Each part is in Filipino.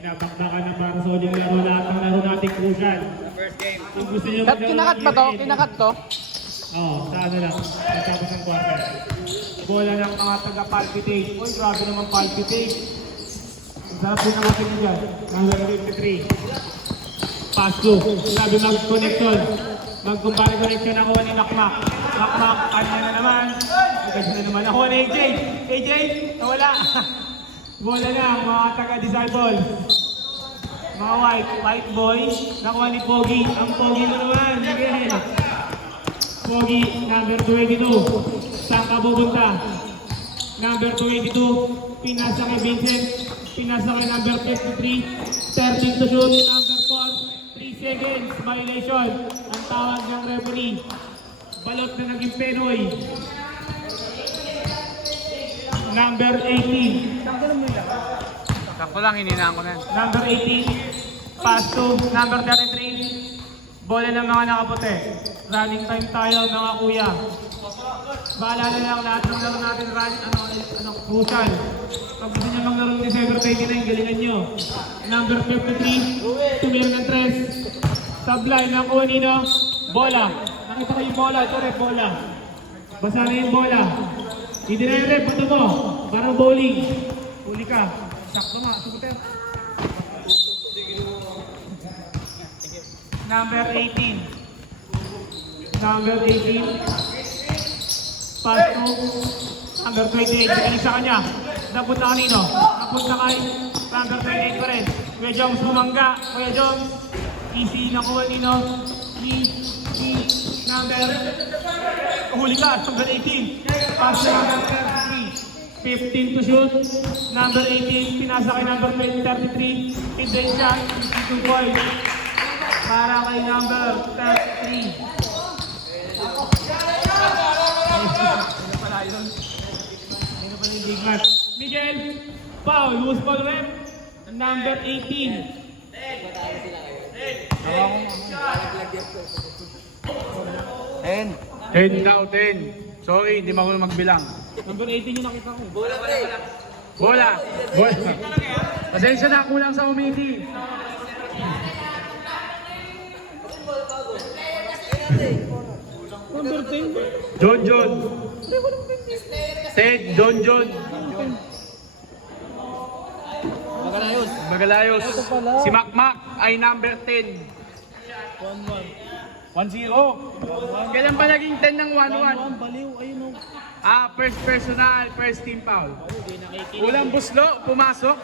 Pinapakbakan na para sa uling laro lahat ng laro natin crucial. Kung gusto nyo Kinakat ba to? Kinakat to? Oo, sa ano lang. Pagkatapos ng quarter. Bola ng mga taga-palpitate. Uy, grabe naman palpitate. Ang sarap din naman tingin dyan. Number 53. Pass to. Sabi mag-connection. Mag-kumpare connection ako ni Makmak. Makmak, kanya na naman. Kasi na naman ako ni AJ. AJ, nawala. Bola na ang mga taga-disciple. Mga white boy. Nakuha ni Pogi. Ang Pogi mo naman. Sige. Pogi, number 22. Saan ka pupunta? Number 22. Pinasa kay Vincent. Pinasa kay number 53. 13 to shoot. Number 4. 3 seconds. Violation. Ang tawag ng referee. Balot na naging Penoy. Number 18. Sakto lang, hininaan ko na. Number 18. Pass to number 33. Bola ng mga nakaputi. Running time tayo mga kuya. Baalala lang lahat ng laro natin crucial. Pag gusto nyo maglaro ng December 29, galingan nyo. Number 53. Tumira ng tres. Subline ng kuha nino. Bola. Nakita ko yung bola. Ito rin bola. Basa na yung bola. Hindi na yung rep. Ito mo. Parang bowling. Huli ka. Sakto nga. Subuter. Number 18. Number 18. Pass to number 28. Bigyan sa kanya. Napunta kanino? Napunta kay number 28 pa rin. Kuya Jones bumangga. Kuya Jones. Easy na kuha nino. Number. Huli ka. Number 18. Pass to number 33. 15 to shoot. Number 18. Pinasa kay number 33. Hidden shot. 52 points. Para kay number 33. Ano pala yun? Ano pala yung big match? Miguel, foul. Loose ball rep. Number 18. 10 daw, 10. Sorry, hindi marunong magbilang. Number 18 yung nakita ko. Bola. Bola. Pasensya na, kulang sa umiti. Number 10. John. Ted, John. Magalayos. Si Makmak ay number 10. 1-0. Kailan ba naging 10 ng 1-1? Baliw, ayun o. First personal, first team foul. Ulang buslo, pumasok.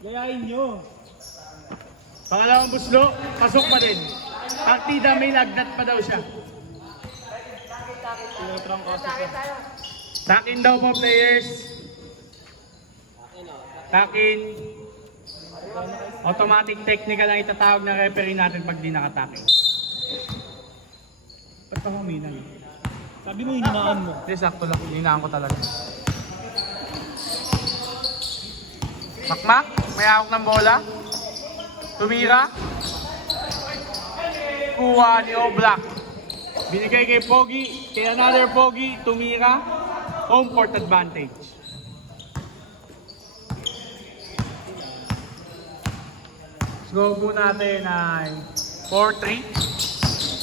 Gayahin nyo. Pangalawang buslo, pasok pa din. Partida may lagnat pa daw siya. Takin daw po players. Takin. Automatic technical ang itatawag ng referee natin pag di nakatakin. Ba't pa huminan? Sabi mo, hinaan mo. Hindi, sakto lang. Hinaan ko talaga. Makmak, may hawak ng bola. Tumira. Kuha ni Oblak. Binigay kay Pogi. Kay another Pogi. Tumira. Home court advantage. Score po natin ay 4-3.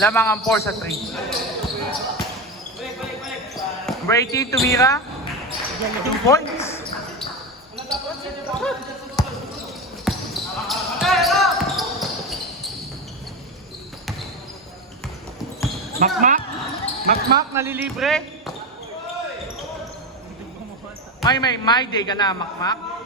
Lamang ang 4 sa 3. Brady, tumira. 2 points. Makmak, nalilibre. May day ka na, Makmak.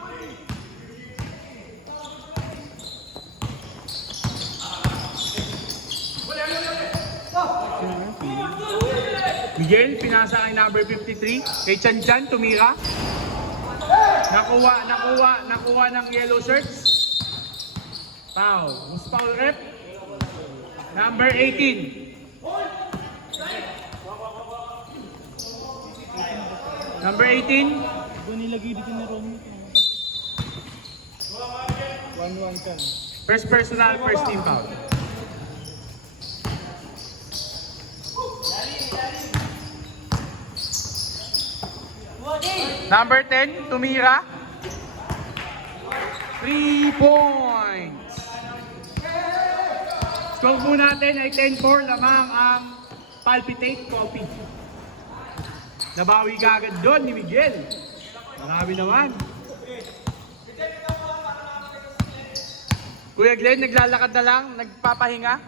Miguel, pinasa kay number 53. Kay Chan, tumira. Nakuha ng yellow shirts. Foul. Who's foul rep? Number 18. Number 18. Doon nilagay dito na Ron. 1-1-10. First personal, first team foul. Number 10, tumira. 3 points. Score po natin ay 10-4 lamang ang Palpitate Coffee. Nabawi ka agad doon ni Miguel. Marami naman. Kuya Glenn, naglalakad na lang, nagpapahinga.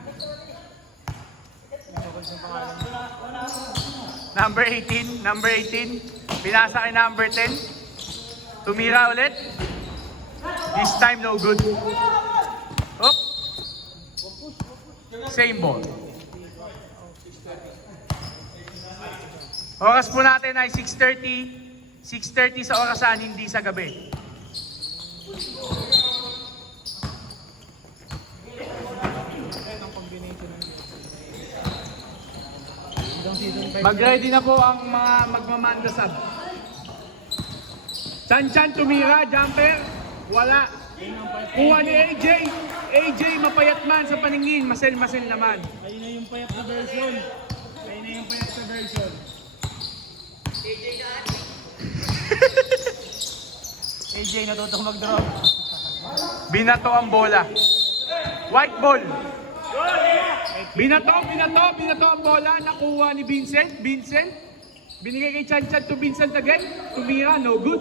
Number 18, pinasa kay number 10. Tumira ulit. This time no good. Up. Same ball. Oras po natin ay 6:30. 6:30 sa orasan, hindi sa gabi. Mag-ready na po ang mga magmamandasab. Chan-chan tumira, jumper. Wala. Kuha ni AJ. AJ mapayat man sa paningin. Masel-masel naman. Ayun na yung payat na version. AJ natutong mag-drop. Binato ang bola. White ball. Binato ang bola. Nakuha ni Vincent. Binigay kay Chan-chan to Vincent again. Tumira, no good.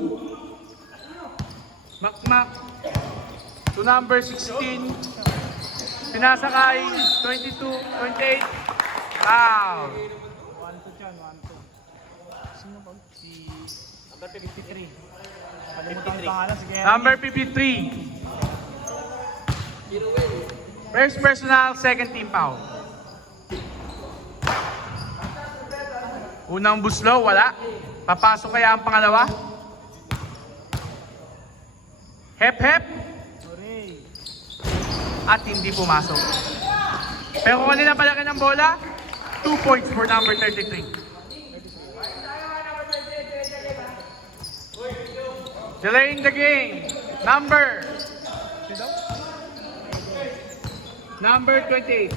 Makmak. To number 16. Pinasa kay 22, 28. Wow. 1-2 dyan, 1-2. Sino ba? Si number 53. Kalimutan ang pangalan, sige. Number 53. First personal, second team foul. Unang buslo, wala. Papasok kaya ang pangalawa? Hep-hep. Hooray. At hindi pumasok. Pero kung kanina palaki ng bola, 2 points for number 33. Delaying the game. Number 28.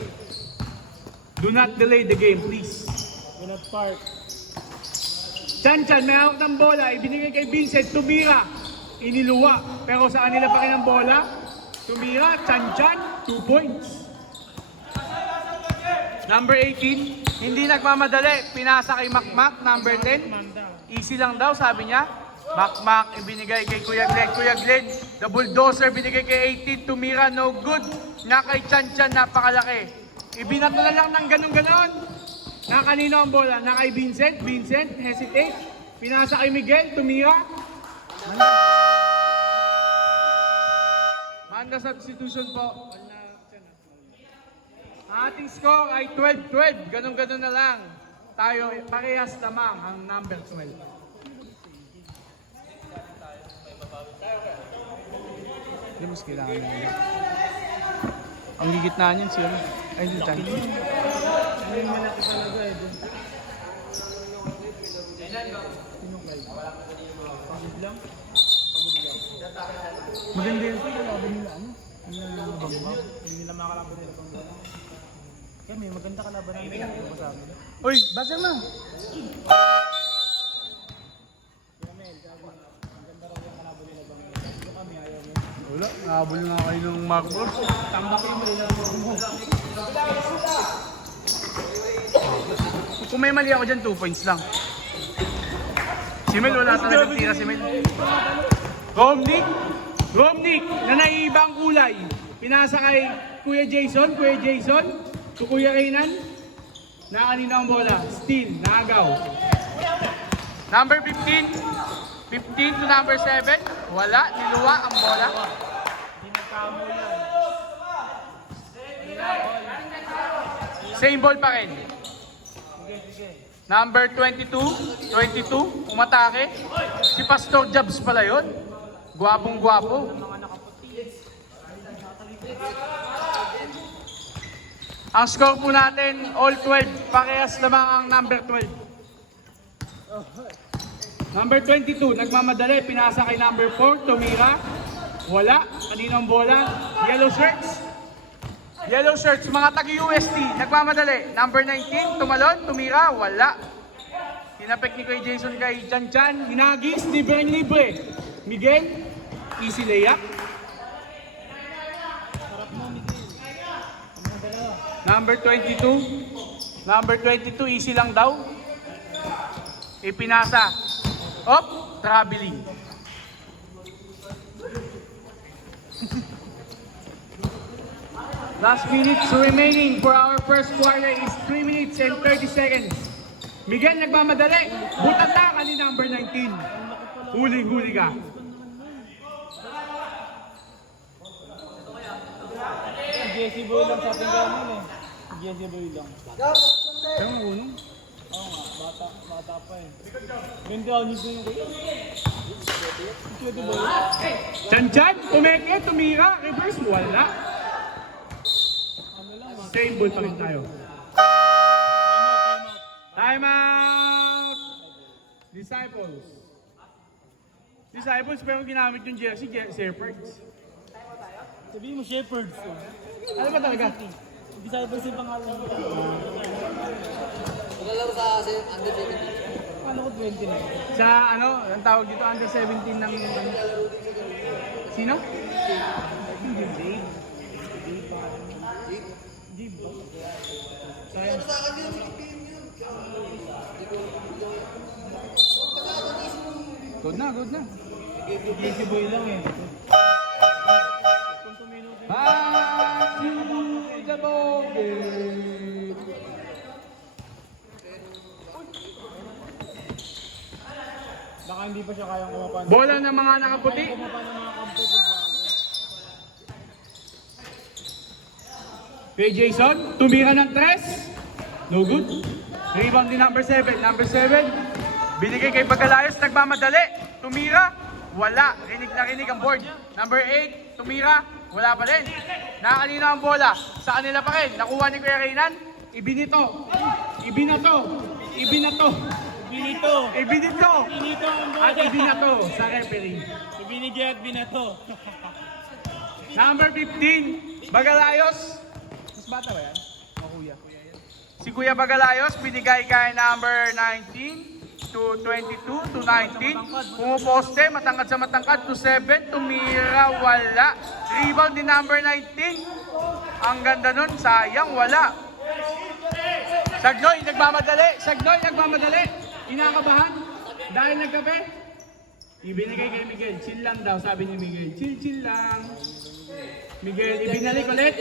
Do not delay the game, please. Winot Park. Chan-chan, may hawak ng bola. Ibinigay kay Vincent, tumira. Iniluwa. Pero sa kanila pa rin ang bola. Tumira, Chan-chan, 2 points. Number 18, hindi nagmamadali. Pinasa kay Makmak, number 10. Easy lang daw, sabi niya. Makmak, ibinigay kay Kuya Glenn. Kuya Glenn, the bulldozer, binigay kay 18. Tumira, no good. Na kay Chan-chan, napakalaki. Ibinato na lang ng ganon-ganon. Na kanino ang bola? Na kay Vincent. Vincent, hesitate. Pinasa kay Miguel, tumira. Manda substitution po. Ang ating score ay 12-12. Ganon-ganon na lang. Tayo, parehas lamang ang number 12. Hindi mas kailangan nila. Ang gigitnaan yun siya. Ay, hindi tayo. Ano yung malaki talaga eh. Pagod lang. Maganda yun sila, laban nila ano? Nila bangba. Hindi nila makalaban nila bangba. Kaya may maganda kalaban nila. Ano sa amin? Uy, basa mo! Wala, nakabol nga kayo ng Marcos. Tambakin mo nila mo. Kung may mali ako dyan, 2 points lang. Si Mel, wala talagang tira si Mel. Romnick, na naiibang kulay. Pinasa kay Kuya Jason, to Kuya Reynan. Na kanina ang bola, steal, naagaw. Number 15 to number 7, wala, niluwa ang bola. Pinagkamo yan. Same ball pa rin. Sige. Number 22, umatake. Si Pastor Jobs pala yun. Gwapong-gwapo. Ang score po natin, all 12. Parehas lamang ang number 12. Number 22, nagmamadali. Pinasa kay number 4, tumira. Wala. Kaninong bola? Yellow shirts, mga tagi-UST. Nagmamadali. Number 19, tumalon, tumira. Wala. Tinapek ni Kuya Jason kay Chan Chan. Hinagis, libre. Miguel, easy layup. Number 22. Number 22, easy lang daw. Ipinasa. Op, traveling. Last minutes remaining for our first quarter is 3 minutes and 30 seconds. Miguel nagmamadali. Butat na ka ni number 19. Huli ka. Jesse Boy lang sa ating gamin eh. Jesse Boy lang. Pero maunong. Oo nga, bata pa eh. Ganda ako nito yung kuya. Jesse Boy. Chan, tumeke, tumira, reverse, wala. Ano lang, Same ball pa rin tayo. Time out! Disciples, pero ginamit yung jersey, Shepherds. sabihin mo Shepherds. Ano ba talaga? Disciples yung pangalan mo. Maglalaro sa under 17. Paano ko 29? Sa ano, ang tawag dito, under 17 ng... Sino? Good na. Jesse Boy lang eh. Back to the ballgame. Baka hindi pa siya kayang kumapan. Bola ng mga nakaputi. Kumapan ng mga kampo pag bago. Kay Jason, tumira ng 3. No good. Rebound din number 7. Number 7, binigay kay Bagalayos, nagmamadali. Tumira, wala. Rinig na rinig ang board. Number 8, tumira, wala pa rin. Nakakanina ang bola. Sa kanila pa rin. Nakuha ni Kuya Reynan. Ibinato ang at bola. ibinato sa referee. Ibinigay at binato. Number 15, Bagalayos. Mas bata ba yan? O kuya? Si Kuya Bagalayos, binigay kay number 19 to 22 to 19. Pumuposte, matangkad sa matangkad to 7. Tumira, wala. Rebound din number 19. Ang ganda nun, sayang, wala. Sagnoy, nagmamadali. Inakabahan. Dahil nagkape. Ibinigay kay Miguel. Chill lang daw, sabi ni Miguel. Chill lang. Miguel, ibinalik ulit.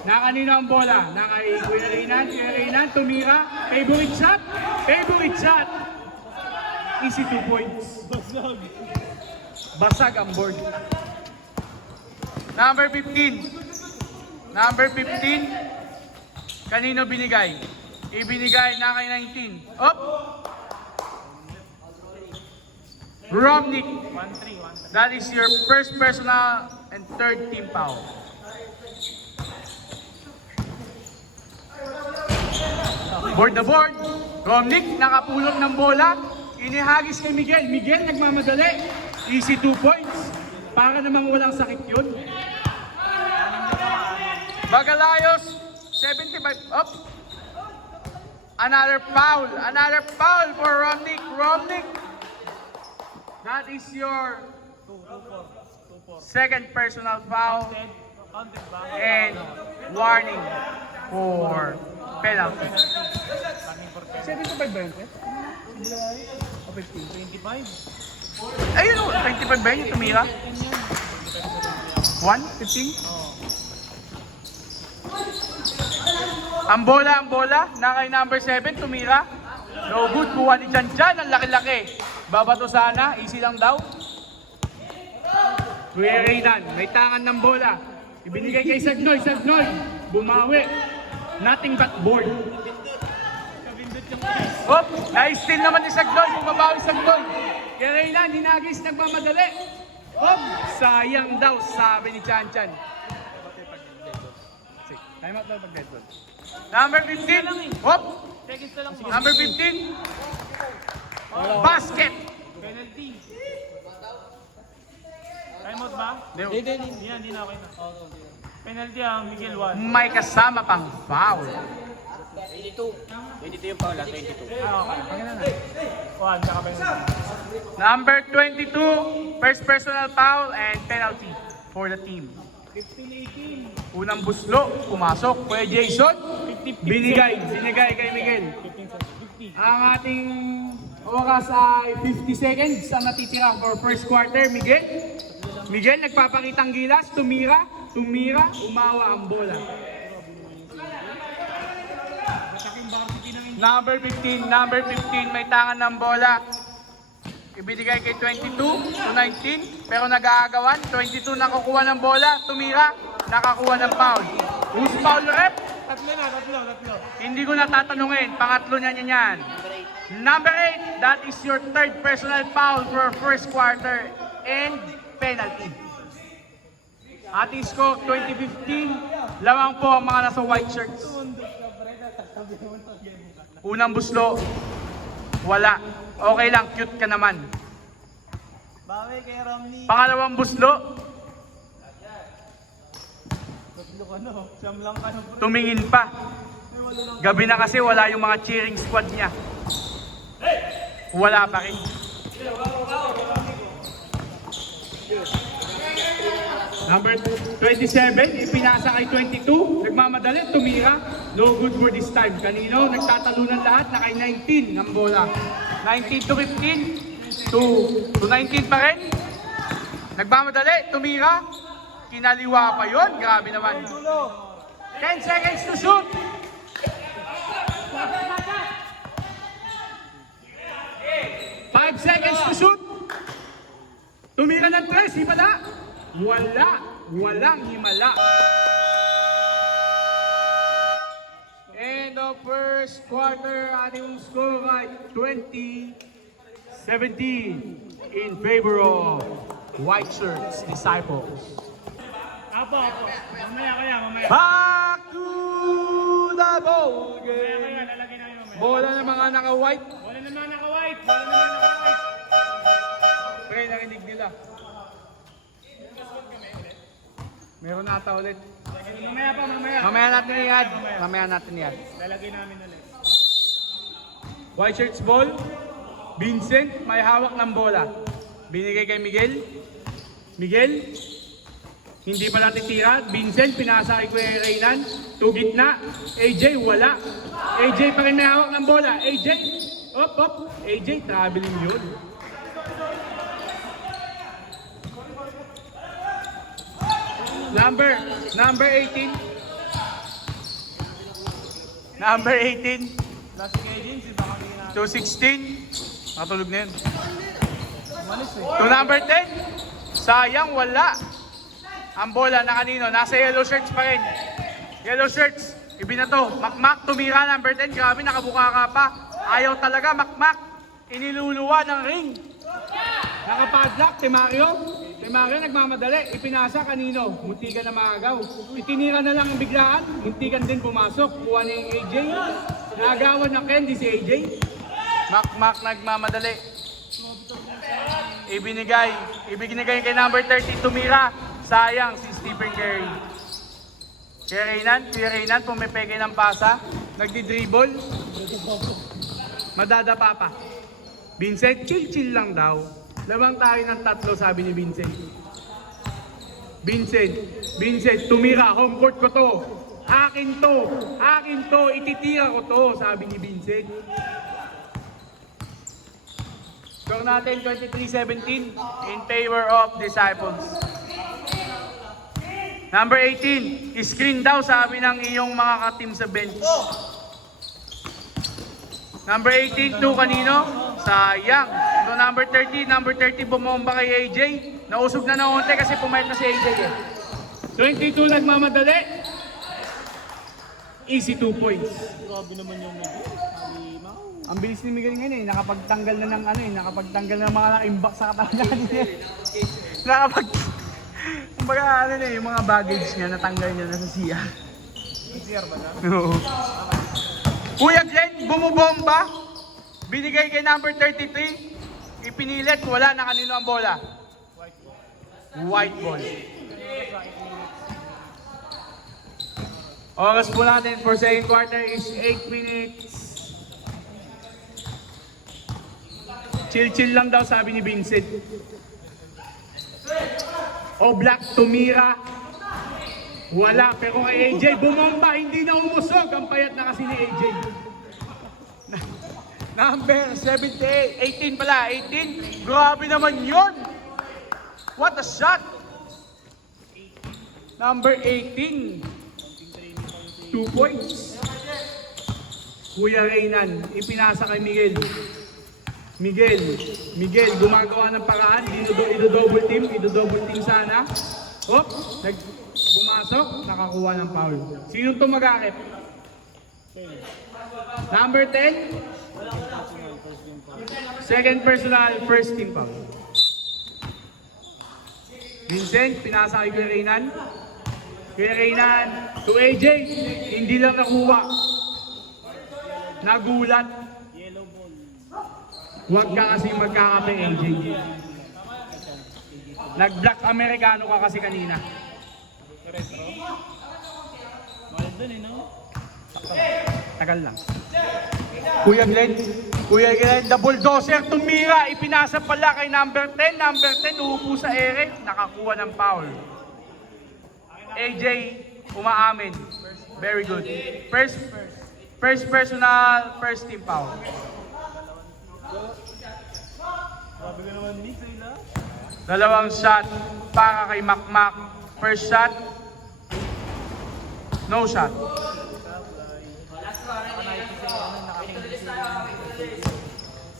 Nakanino ang bola? Nakay Kuya Reynan, tumira. Favorite shot. Easy 2 points. Basag ang board. Number 15. Kanino binigay? Ibinigay na kay 19. Up! Romnick. 1-3. That is your first personal and third team foul. Board the board. Romnick nakapulot ng bola. Inihagis kay Miguel. Miguel nagmamadali. Easy 2 points. Para namang walang sakit yun. Bagalayos. 75 up. Another foul for Romnick. That is your 2-4. second personal foul Counted ba? and warning for penalty. 75 ba yun, sir? O 15? 25? Ayun o, 25 ba yun yung tumira? 1? 15? Ang bola, na kay number 7, tumira. No good, kuha ni Chan Chan, ang laki-laki. Babato sana, easy lang daw. Kuya Reynan, may tangan ng bola. Ibinigay kay Sagnoy, bumawi. Nothing but board. Oh, na-steal naman ni Sagnoy, bumabawi Sagnoy. Kuya Reynan, hinagis, nagmamadali. Oh, sayang daw, sabi ni Chan Chan. Time out daw pag dead ball. Number 15. Hop. Seconds na lang po. Number 15. Basket. Penalty. Timeout ba? Hindi na okay na. Penalty ang Miguel 1. May kasama pang foul. 22 yung Paula, 22. One, tsaka pa yun. Number 22, first personal foul and penalty for the team. 15-18. Unang buslo, pumasok. Kuya Jason, binigay kay Miguel. 50. Ang ating oras ay 50 seconds ang natitira for first quarter. Miguel nagpapakitang gilas, tumira, umawa ang bola. Number 15 may tangan ng bola. Ibinigay kay 22 to 19, pero nag-aagawan. 22 nakukuha ng bola, tumira, nakakuha ng foul. Who's foul rep? Tatlo. Hindi ko natatanungin, pangatlo niya yan. Number 8, that is your third personal foul for first quarter and penalty. Ating score 20-15, lamang po ang mga nasa white shirts. Unang buslo, wala. Okay lang, cute ka naman. Bawi kay Romney. Pangalawang buslo, Tatlo ka no. Siyam lang ka no. tumingin pa. Gabi na kasi wala yung mga cheering squad niya. Wala pa rin. Number 27, ipinasa kay 22. Nagmamadali, tumira. No good for this time. Kanino? Nagtatalunan lahat na kay 19 ng bola. 19 to 15. To 19 pa rin. Nagmamadali, tumira. Kinaliwa pa yon. Grabe naman. 10 seconds to shoot. 5 seconds to shoot. Tumira ng 3, himala. Walang himala. End of first quarter, ating score ay 20-17 in favor of White Shirts Disciples. Apo. Mamaya. Back to the ball Kaya game. lalagay namin mamaya. Bola ng mga naka-white. Wala naman naka-white. Pre, narinig nila. Meron na ata ulit. Mamaya. Mamaya natin yan. Lalagay namin ulit. White shirts ball. Vincent, may hawak ng bola. Binigay kay Miguel. Hindi pa natitira. Vincent, pinasa kay Kuya Reynan. Tugit na. AJ, wala. AJ pa rin may hawak ng bola. AJ, op. AJ, traveling yun. Number 18. Number 18. Last agency, baka hindi na. 216. Matulog na yun. Malis eh. To number 10. Sayang, wala. Ang bola na kanino? Nasa yellow shirts pa rin. Yellow shirts. Ibinato. Makmak, tumira number 10. Grabe, nakabuka ka pa. Ayaw talaga, Makmak. Iniluluwa ng ring. Nakapadlock, Timario. Timario nagmamadali. Ipinasa kanino? Muntikan na maagaw. Itinira na lang ang biglaan. Muntikan din pumasok. Kuha niya yung AJ. Naagawan ng Candy si AJ. Makmak nagmamadali. Ibinigay kay number 30, tumira. Sayang si Stephen Curry. Kuya Reynan, pumipeke ng pasa. Nagdi-dribble. Madadapa pa. Vincent, chill lang daw. Lamang tayo ng 3, sabi ni Vincent. Vincent, tumira. Home court ko to. Akin to. Ititira ko to, sabi ni Vincent. Score natin 23-17 in favor of Disciples. Number 18, screen daw sabi ng iyong mga ka-team sa bench. Number 18, 2 kanino? Sayang. So number 30 bumomba kay AJ. Nausog na naunti kasi pumayat na si AJ eh. 22 nagmamadali. Easy 2 points. Grabe naman yung medyo. Ang bilis ni Miguel ngayon eh, nakapagtanggal na ng mga imbak sa katawan niya. Kumbaga yung mga baggage niya, natanggal niya na sa CR. CR ba na? Oo. Kuya Glenn, bumubomba. Binigay kay number 33. Ipinilit, wala na kanino ang bola. White ball. Oras po natin for second quarter is 8 minutes. Chill-chill lang daw sabi ni Vincent. Black tumira. Wala, pero kay AJ bumomba, hindi na umusog. Ang payat na kasi ni AJ. Number 78, 18 pala, 18. Grabe naman yun. What a shot. Number 18. 2 points. Kuya Reynan, ipinasa kay Miguel. Miguel, gumagawa ng paraan, ido-double team sana. Bumasok, nakakuha ng foul. Sinong tumagakit? Number 10? Second personal, first team foul. Vincent, pinasa kay Kuya Reynan. Kuya Reynan, to AJ, hindi lang nakuha. Nagulat. Huwag ka kasi magkakape, AJ. Nag-black Americano ka kasi kanina. Mahal dun no? Tagal lang. Kuya Glenn, the bulldozer tumira. Ipinasa pala kay number 10. Number 10, uupo sa ere. Nakakuha ng foul. AJ, umaamin. Very good. First personal, first team foul. Grabe ka naman, Nick, Rayla. Dalawang shot para kay Makmak. First shot, no shot.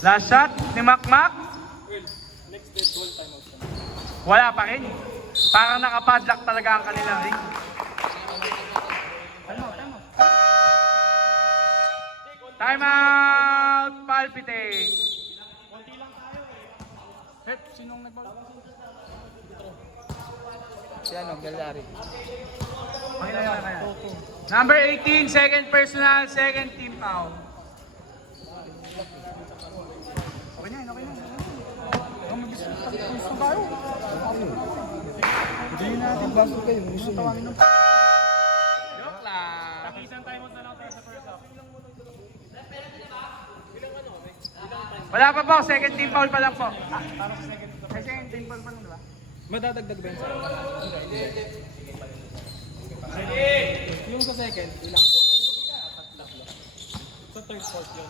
Last shot ni Makmak. Wala pa rin. Parang nakapadlock talaga ang kanilang ring. Time out! Palpitate! Sinong nagbago? Si ano, Galari. Number 18, second personal, second team foul. Okay na. Gusto tayo. Hindi natin bago kayo. Gusto mo. Joke lang. Isang time out na lang tayo sa first half. Wala pa po, second team foul pa lang po. Second team foul pa lang, diba? Madadagdag ba yun sa yung sa second, ilang? Sa third fourth yun.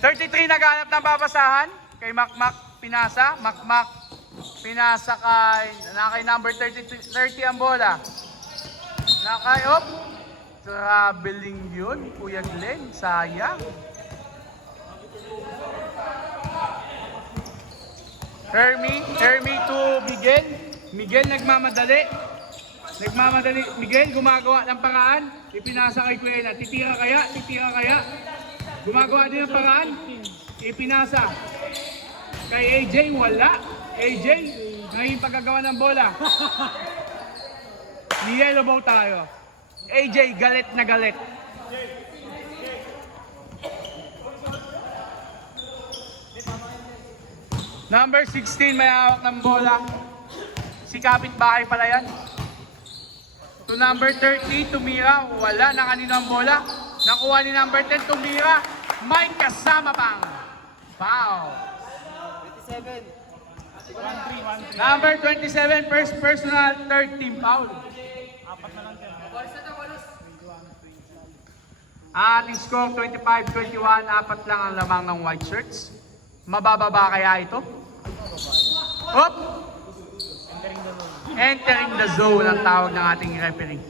33 naghanap ng babasahan. Kay Makmak, pinasa. Makmak, pinasa kay number 30 ang bola. Traveling yun, Kuya Glenn. Sayang. Hermie to Miguel. Miguel nagmamadali. Miguel gumagawa ng paraan. Ipinasa kay Kuya. Titira kaya. Gumagawa din ng paraan. Ipinasa. Kay AJ, wala. AJ, ngayon pagkagawa ng bola. Ni-yellow ball tayo. AJ, galit na galit. Number 16, may hawak ng bola. Si kapitbahay pala yan. To number 30, tumira. Wala na kanino ang bola. Nakuha ni number 10, tumira. May kasama pang foul. 27. Number 27, first personal, third team foul. Apat na lang tayo. Ating score 25-21, apat lang ang lamang ng white shirts. Mabababa kaya ito? Hop! Entering the zone ang tawag ng ating referee.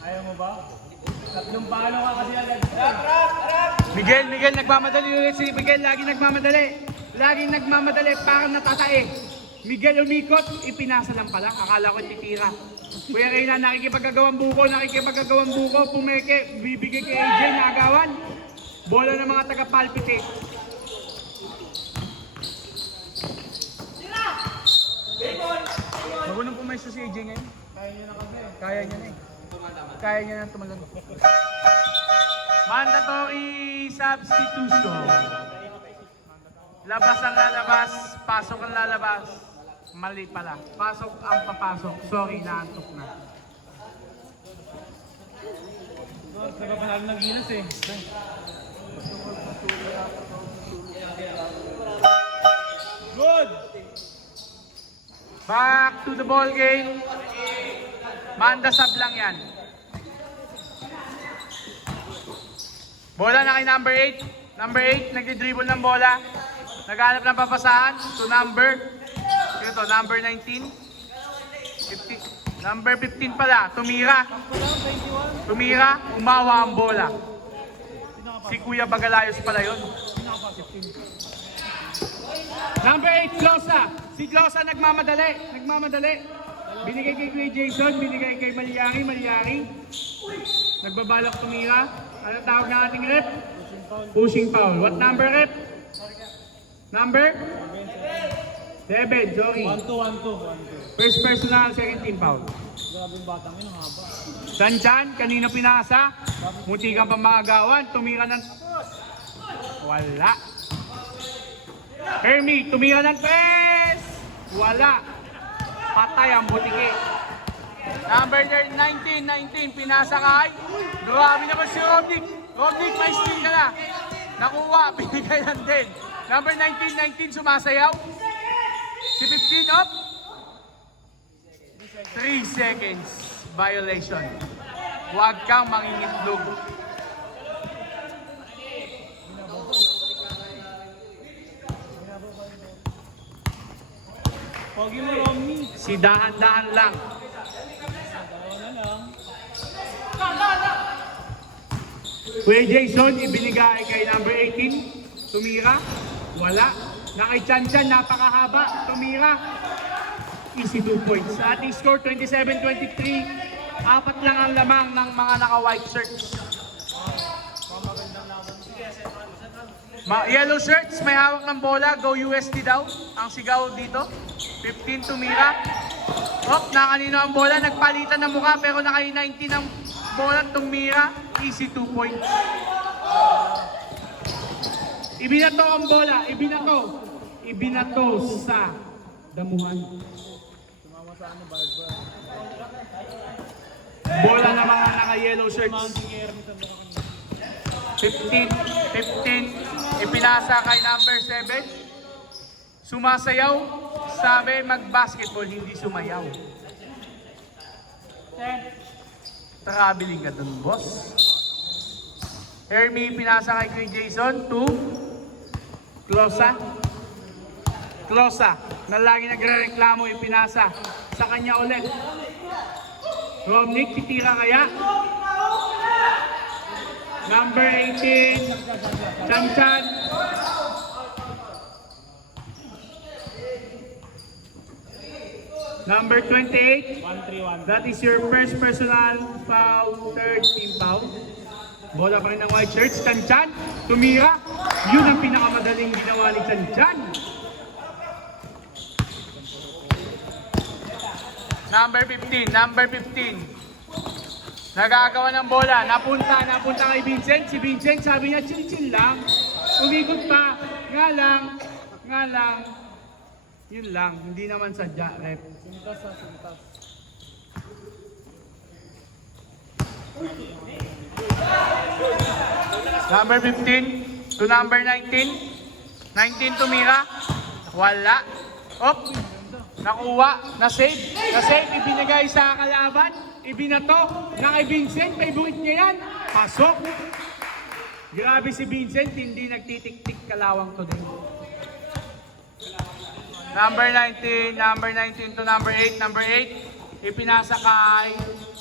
Ayaw mo ba? Tatlong palo ka kasi agad. Miguel, nagmamadali ulit si Miguel. Laging nagmamadali, parang natatae. Miguel umikot, ipinasa lang pala. Akala ko titira. Kuya Reyna, nakikipagagawang buko, pumeke, bibigay kay AJ na agawan. Bola ng mga taga-palpitate. Magunong pumesto si AJ ngayon. Kaya niya na tumalag. Mandatory substitution. Labas ang lalabas, pasok ang lalabas. Mali pala. Pasok ang papasok. Sorry, naantok na. Nagpapanalo ng Gilas eh. Good! Back to the ball game. Manda sub lang yan. Bola na kay number 8. Number 8, nagdi-dribble ng bola. Naghanap ng papasahan to number. Ito, number 19. 15. Number 15 pala, tumira. Tumira, umawa ang bola. Si Kuya Bagalayos pala yun. Number 8, Glosa. Si Glosa nagmamadali. Binigay kay Kuya Jason, binigay kay Malyari. Nagbabalak tumira. Ano tawag na ating rep? Pushing foul. What number rep? Number? 7, sorry. 1-2. First personal, second team foul. Grabe yung batang yun, ang haba. Chan, kanino pinasa? Munti kang pamagawan, tumira ng... Wala. Hermie, tumira ng 3! Wala. Patay ang butiki. Number 19, pinasa kay. Grabe naman si Robnik. Robnik, may steal ka na. Nakuha, binigay lang din. Number 19, sumasayaw. Si 15 up. 3 seconds violation. Huwag kang mangingitlog. Pogi mo, Romney. Si dahan-dahan lang. Kuya Jason, ibinigay kay number 18. Tumira. Wala. Na kay Chan, napakahaba. Tumira. Easy 2 points. Sa ating score, 27-23. 4 lang ang lamang ng mga naka-white shirts. Yellow shirts, may hawak ng bola. Go UST daw. Ang sigaw dito. 15 tumira. Hop, na kanino ang bola. Nagpalitan ng mukha pero naka 19 ang bola tumira. Easy 2 points. Ibinato ang bola. Ibinato sa damuhan. Bola ng mga naka-yellow shirts. 15. Ipinasa kay number 7. Sumasayaw. Sabi mag-basketball, hindi sumayaw. Traveling ka dun, boss. Hermie, pinasa kay Kuya Jason. 2. Closa. Na lagi nagre-reklamo, ipinasa. Sa kanya ulit. Romnick, titira kaya? Number 18. Chan. Number 28. 1-3-1. That is your first personal foul, third team foul. Bola pa rin ng white shirts. Chan, tumira. Yun ang pinakamadaling ginawa ni Chan. Number 15. Nagagawa ng bola. Napunta kay Vincent. Si Vincent sabi niya, chill lang. Umikot pa. Nga lang. Yun lang. Hindi naman sadya, rep. Number 15 to number 19. 19 tumira. Wala. Op. Nakuha. Na-save. Ibinigay sa kalaban. Ibinato. Na kay Vincent. Favorite niya yan. Pasok. Grabe si Vincent. Hindi nagtitik-tik kalawang today. Number 19 to number 8. Number 8. Ipinasa kay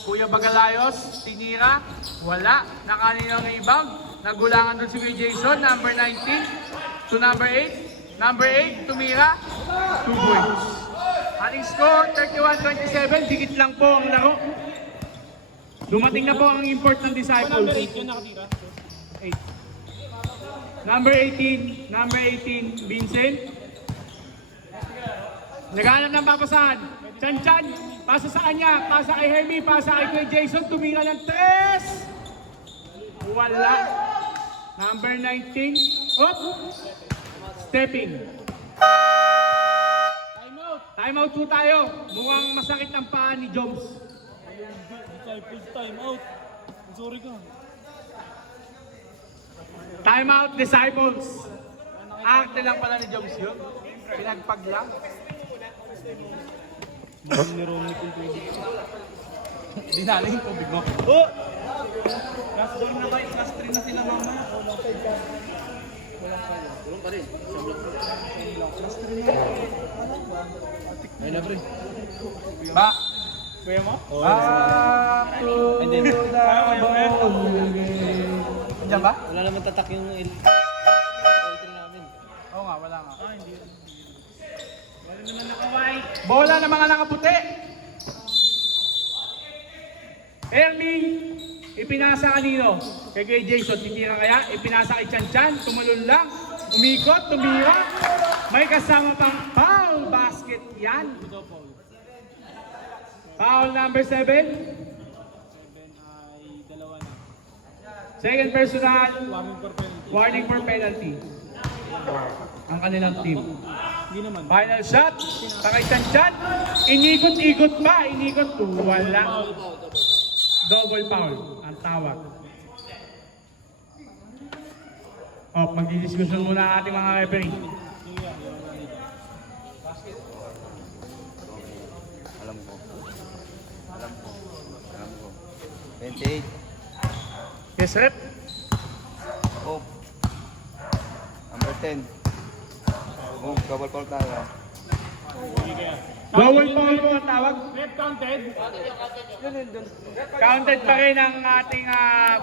Kuya Bagalayos. Tinira. Wala. Nakanino ang rebound. Nagulangan doon si Kuya Jason. Number 19 to number 8. Number 8. Tumira. 2 points. Ating score, 31-27. Dikit lang po ang laro. Dumating na po ang import ng Disciples. Number 8 yun nakatira. 8. Number 18, Vincent. Naghanap ng papasahan. Chan, pasa sa kanya, pasa kay Hermie, pasa kay Kuya Jason, tumira ng 3. Wala. Number 19. Stepping. Time out po tayo. Mukhang masakit ang paa ni Joms. Disciples time out. Sorry ka. Time out, disciples. Arte lang pala ni Joms yun. Pinagpag lang. Mahal ni Romney kung pwede. Dinali yung tubig mo. Oh! Last door na ba? Last 3 na sila mamaya. Ay na pre. Ba? Kuya mo? Back to Hindi. the ball game. Andiyan ba? Wala naman tatak yung entry namin. Oo nga, wala nga. Ah, hindi. Wala naman naka-white. Bola ng mga nakaputi. Erming, ipinasa kanino? Kay Jason, titira kaya? Ipinasa kay Chan Chan, tumalon lang. Umikot, tumira. May kasama pang foul basket yan. Foul number 7. 7 ay dalawa na. Second personal, Warning for penalty. warning for penalty. Ang kanilang team. Hindi naman. Final shot, pakay Chan Chan. Inikot-ikot pa, inikot. Wala. Double foul ang tawag. Oh, magdidiskusyon muna ang ating mga referee. Alam ko. 28. Yes, rep. Oh. Number 10. Oh, double foul tayo. Double foul po ang tawag. Red counted. Counted pa rin ang ating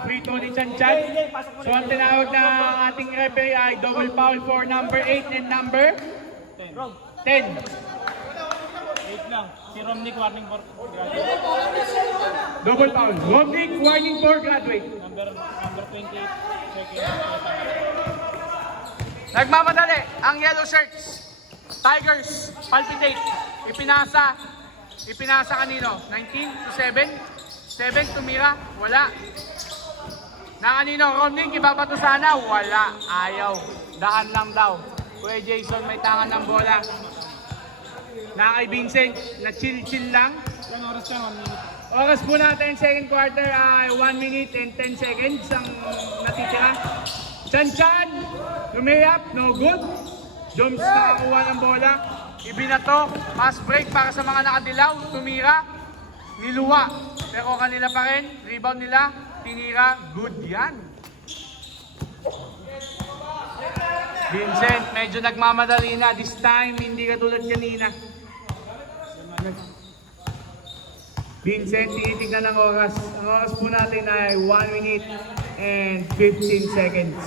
free throw ni Chan Chan. So ang tinawag na ating referee ay double foul for number 8 and number 10. 8 lang. Si Romney warning for graduate. Double foul. Warning for graduate. Number 28. Second. Nagmamadali ang yellow shirts. Tigers, palpitate. Ipinasa kanino? 19 to 7. 7 tumira, wala. Na kanino? Romney, ibabato sana, wala. Ayaw. Daan lang daw. Kuya Jason, may tangan ng bola. Na kay Vincent, na chill lang. Ilang oras ka? 1 minute. Oras po natin, second quarter ay 1 minute and 10 seconds ang natitira. Chan Chan, lumayap, no good. Joms nakakuha ng bola. Ibinato, pass break para sa mga nakadilaw, tumira, niluwa. Pero kanila pa rin, rebound nila, tinira, good yan. Vincent, medyo nagmamadali na. This time, hindi katulad kanina. Vincent, tinitignan ng oras. Ang oras po natin ay 1 minute and 15 seconds.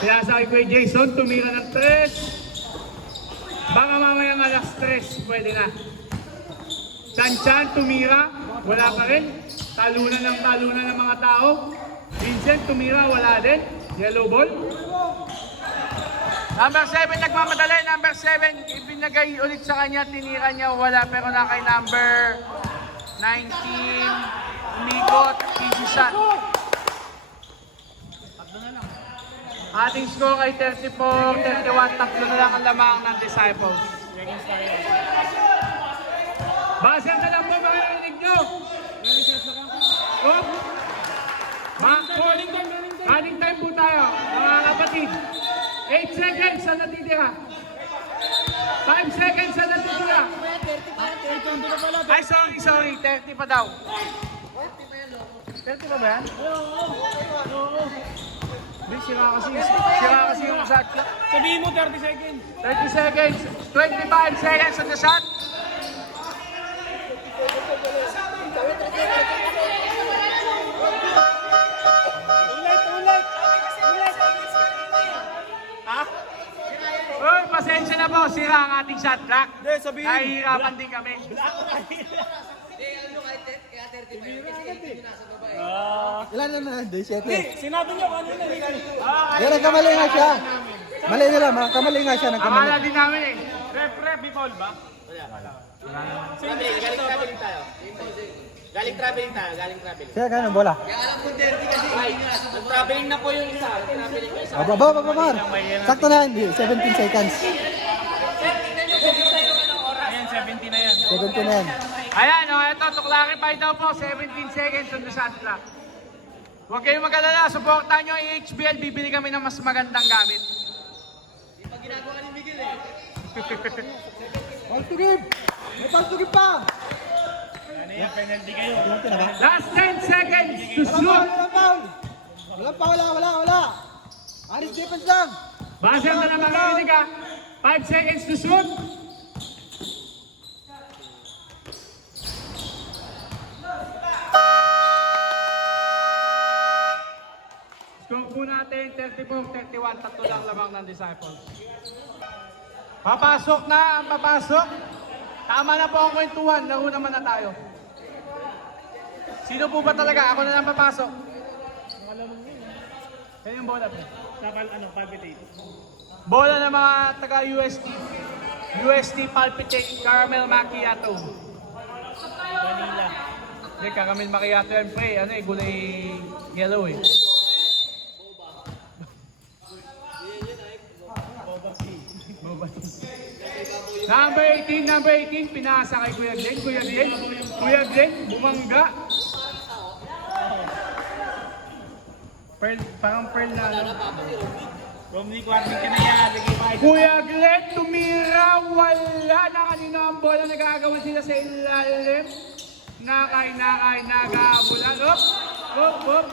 Pinasa kay Kuya Jason, tumira ng 3. Baka mamaya alas 3, pwede na. Chan Chan, tumira, wala pa rin. Talunan ng mga tao. Vincent, tumira, wala din. Yellow ball. Number 7, nagmamadali. Number 7, ibinagay ulit sa kanya, tinira niya, wala. Pero na kay number 19, umikot, easy shot. Ating score ay 34-31, tatlo na lang ang lamang ng Disciples. Baser na lang po, makikarinig nyo. Oh. Running time po tayo, mga kapatid. 8 seconds na natitira. 5 seconds na natitira. Ay, sorry. 30 pa daw. 30 pa ba yan? Hindi, sira kasi yung shot clock. Sabihin mo 30 seconds. 30 seconds. 25 seconds on the shot. Ulit. Ha? Uy, pasensya na po. Sira ang ating shot clock. Hindi, sabihin. Nahihirapan din kami. Ilan na na? 17. Sinabi niyo kanina. Kaya nagkamali nga siya. Mali nila, kamali nga siya. Nagkamali. Akala din namin eh. Rep, may foul ba? Galing traveling tayo. Kaya ganun, bola. Traveling na po yung isa. Traveling yung isa. Mar. Sakto na, 17 seconds. Ayan, 17 17 na yan. Ayan, o, ito, to clarify daw po, 17 seconds on the shot clock. Huwag kayong mag-alala, supportan nyo ang HBL, bibili kami ng mas magandang gamit. Paltugib! May paltugib pa! Ano yan, penalty kayo. Last 10 seconds to shoot. Walang foul! Walang foul! Wala! Anis defense lang! Base na naman kami ka. 5 seconds to shoot. Score po natin 34-31. Tatlo lang lamang ng Disciples. Papasok na ang papasok. Tama na po ang kwentuhan. Laro naman na tayo. Sino po ba talaga? Ako na lang papasok. Yan yung bola po. Sakal, ano, palpitate. Bola ng mga taga-UST. UST Palpitate Caramel Macchiato. Vanilla. Hindi, Caramel Macchiato yan, pre. Ano eh, gulay yellow eh. Boba tea. Number 18, pinasa kay Kuya Glenn. Kuya Glenn, bumangga. Pearl, parang pearl na ano. Romney, warning ka na yan. Lagi pa. Kuya Glenn, tumira, wala na kanina ang bola, nagagawa sila sa ilalim. Nakay, nagabulan. Hop.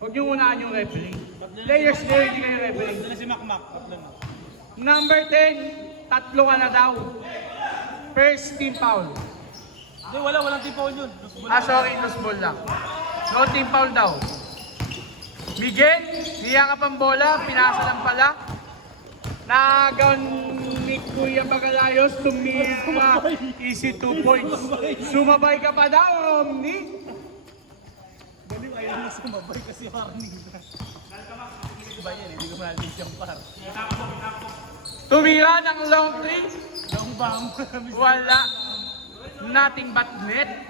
Huwag niyo unaan yung referee. Players nyo, hindi kayo referee. Dala si Makmak. Tatlo na. Number 10, tatlo ka na daw. First team foul. Hindi, walang team foul yun. Sorry, loose ball lang. No team foul daw. Miguel, niya ka pang bola, pinasa lang pala. Nagaw ni Kuya Bagalayos, tumira. Easy 2 points. Sumabay ka pa daw, Romney. Galing, ayaw mo sumabay kasi warning na. Ba yan, hindi ko malalim siyang par. Tumira ng long three. Yung bang. Wala. Nothing but net.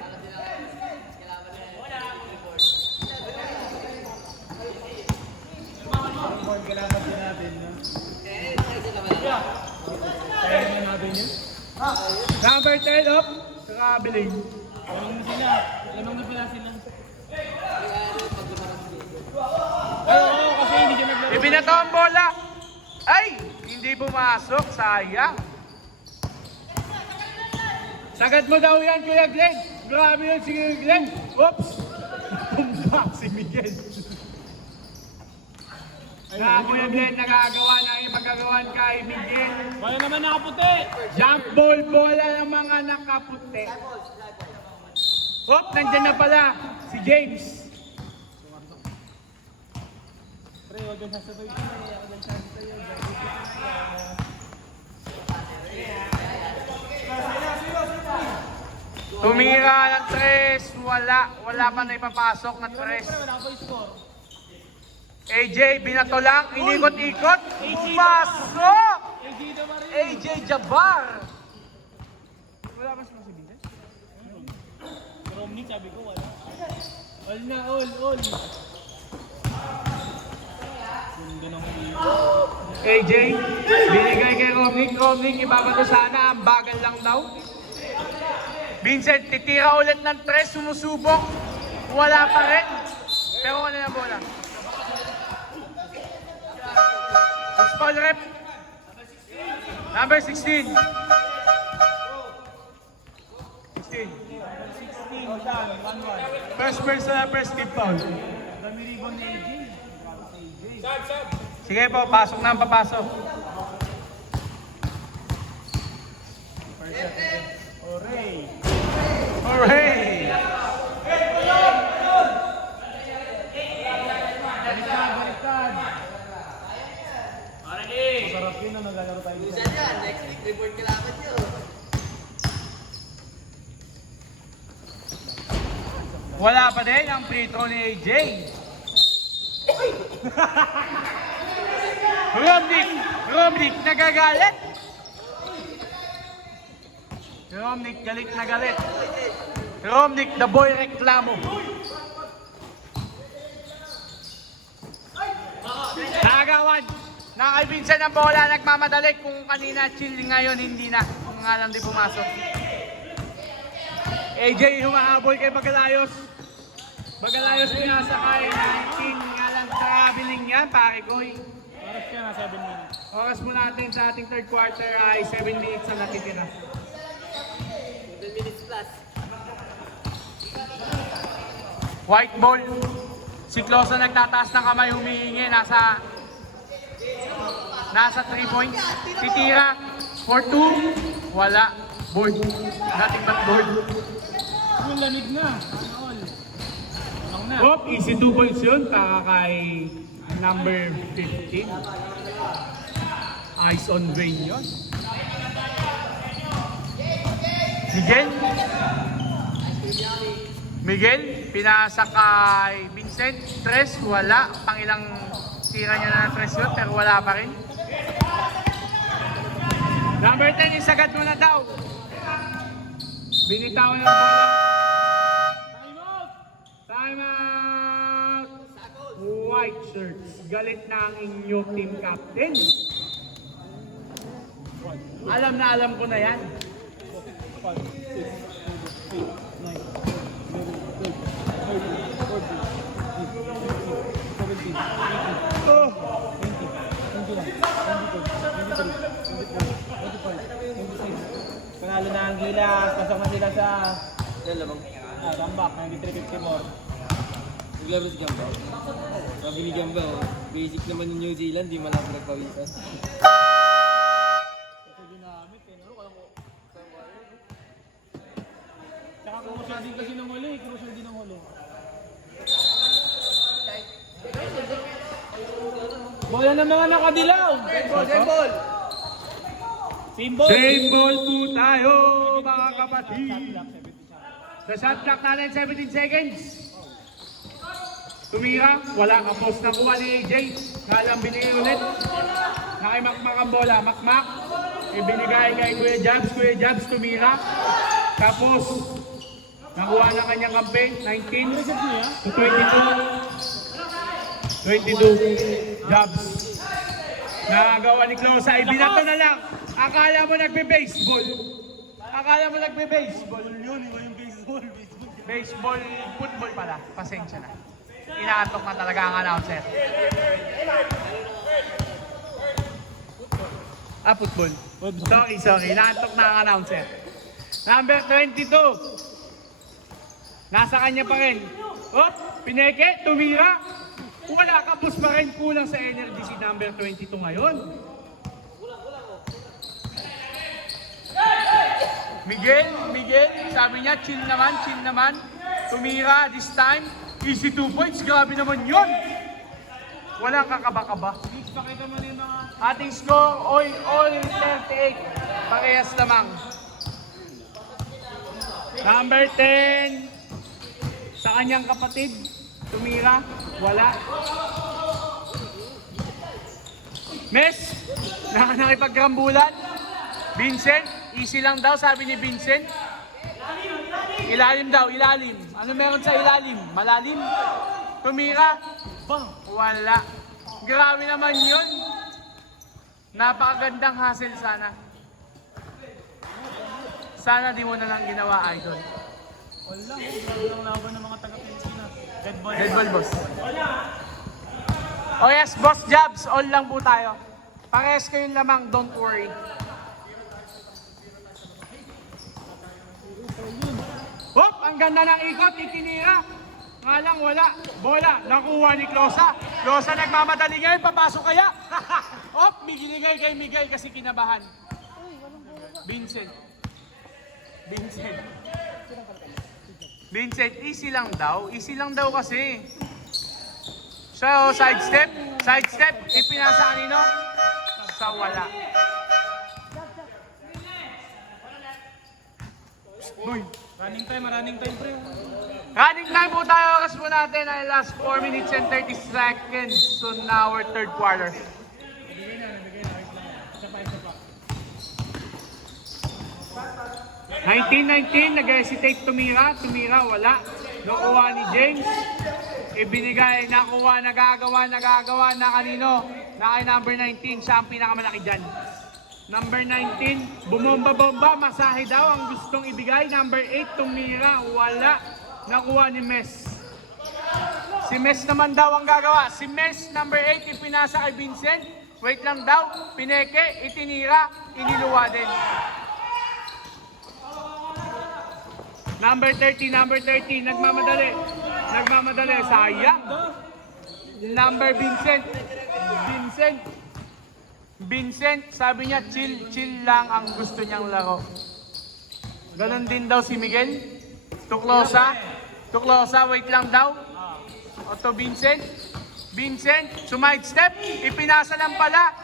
Kailangan din natin, no? Kaya na natin yun. Number 10 up. Kabiling. Alam mo sila. Alam mo pala sila. Oo, kasi hindi ka naglaro. Ibinato ang bola. Ay! Hindi pumasok. Sayang. Sagad mo daw yan, Kuya Glenn. Grabe yun si Kuya Glenn. Oops! Tumbak si Miguel. Kuya Glenn, nagagawa na yung magagawan kay Miguel. Wala naman nakaputi. Jump ball, bola ng mga nakaputi. Hop, nandyan na pala si James. Pre, huwag kang sasabay. Huwag kang sasabay. Tumira ng 3, wala pa na ipapasok na 3. Wala pa yung score. AJ, binato lang, inikot-ikot, pasok! AJ naman rin. AJ Jabbar! Wala ba siya sabihin? Romney, sabi ko wala. All na, all. Ganda ng AJ, binigay kay Romnick, ibabato sana, ang bagal lang daw. Vincent, titira ulit ng 3, sumusubok, wala pa rin. Pero wala na bola. Foul rep. Number 16. 16. 16, done, 1-1. First personal, first team foul. Dami rebound ni AJ. Grabe si AJ. Sige po, pasok na ang papasok. Oray. Hooray! Baliktad. Masarap yun na naglalaro tayo dito. Wala pa din ang free throw ni AJ. Romnick, nagagalit. Romnick, galit na galit. Romnick, the boy reklamo. Nagawan. Na kay Vincent ang bola, nagmamadali. Kung kanina chill, ngayon hindi na. Kung nga lang di pumasok. AJ humahabol kay Bagalayos. Bagalayos pinasakay. 19 nga lang traveling yan, pare Goy. Oras siya na 7 minutes. Oras mo natin sa ating third quarter ay 7 minutes ang nakitira. 7 minutes plus. White ball. Si Closa nagtataas ng kamay, humihingi. Nasa 3 points. Titira. For 2. Wala. Board. Nothing but board. Yung lamig na. All. Lang na. Oh, easy 2 points yun. Para kay number 15. Eyes on vein yun. Miguel, pinasa kay Vincent. Tres, wala. Pangilang tira niya na ng tres yun, pero wala pa rin. Number 10, isagad mo na daw. Binitawan na ng bola. Time out! White shirts. Galit na ang inyong team captain. Alam na alam ko na yan. 5, 6, 7, 8, 9, 10, 11, 12, 13, 14, 15, 16, 17, 18, 19, 20, 21, 22, 23, 24, 25, 26. Panalo na ang Gilas. Pasok na sila sa Tambak, 93-50 more. Naglaro si Gamba. Sabi ni Gamba, basic naman yung New Zealand, di malapit nagpawisan. Ito ginamit eh, no? Tsaka crucial din kasi ng huli, crucial din ng huli. Bola ng mga nakadilaw! Ball. Symbol! Same ball po tayo, mga kapatid. Sa shot clock natin, 17 seconds. Tumira, wala ka post na kuha ni AJ. Kalang binigay ulit. Nakimakmak ang bola. Makmak. Ibinigay kay Kuya Jabs. Kuya Jabs tumira. Tapos, nakuha na kanyang kampe. 19 to 22. 22. Jabs. Nagawa ni Closa. Ibinato na lang. Akala mo nagbe-baseball. Akala mo nagbe-baseball. Baseball, football pala. Pasensya na. Inaantok na talaga ang announcer. Football. Sorry. Inaantok na ang announcer. Number 22. Nasa kanya pa rin. Pineke, tumira. Wala, kapos pa rin. Kulang sa energy si number 22 ngayon. Miguel, sabi niya, chill naman. Tumira this time. Easy 2 points, grabe naman yun. Walang kakaba-kaba. Pakita mo na yung mga... Ating score, all 38. Parehas lamang. Number 10. Sa kanyang kapatid. Tumira. Wala. Mes, nakipagrambulan. Vincent, easy lang daw, sabi ni Vincent. Ilalim daw, ilalim. Ano meron sa ilalim? Malalim? Tumira? Wala. Grabe naman yun. Napakagandang hustle sana. Sana di mo na lang ginawa, idol. Wala, grabe lang laban ng mga taga-Pilipinas. Dead ball. Dead ball, boss. Oh yes, boss Jobs, all lang po tayo. Parehas kayong lamang, don't worry. Hop, ang ganda ng ikot, itinira. Nga lang, wala. Bola, nakuha ni Closa. Closa nagmamadali ngayon, papasok kaya? Hop, binigay kay Miguel kasi kinabahan. Vincent, easy lang daw kasi. So, sidestep, ipinasa kanino? Sa wala. Boy. Running time pre. Running time po tayo, oras po natin ay last 4 minutes and 30 seconds on our third quarter. Isa pa. 19-19, nag-hesitate tumira, wala. Nakuha ni James. Ibinigay, nakuha, nagagawa na kanino? na kay number 19. Siya ang pinakamalaki dyan. Number 19, bumomba-bomba, masahe daw ang gustong ibigay. Number 8, tumira, wala. Nakuha ni Mes. Si Mes naman daw ang gagawa. Si Mes, number 8, ipinasa kay Vincent. Wait lang daw, pineke, itinira, iniluwa din. Number 30, nagmamadali, sayang. Number Vincent, sabi niya, chill lang ang gusto niyang laro. Ganon din daw si Miguel. Tuklosa, wait lang daw. Oto Vincent, sumide step, ipinasa lang pala.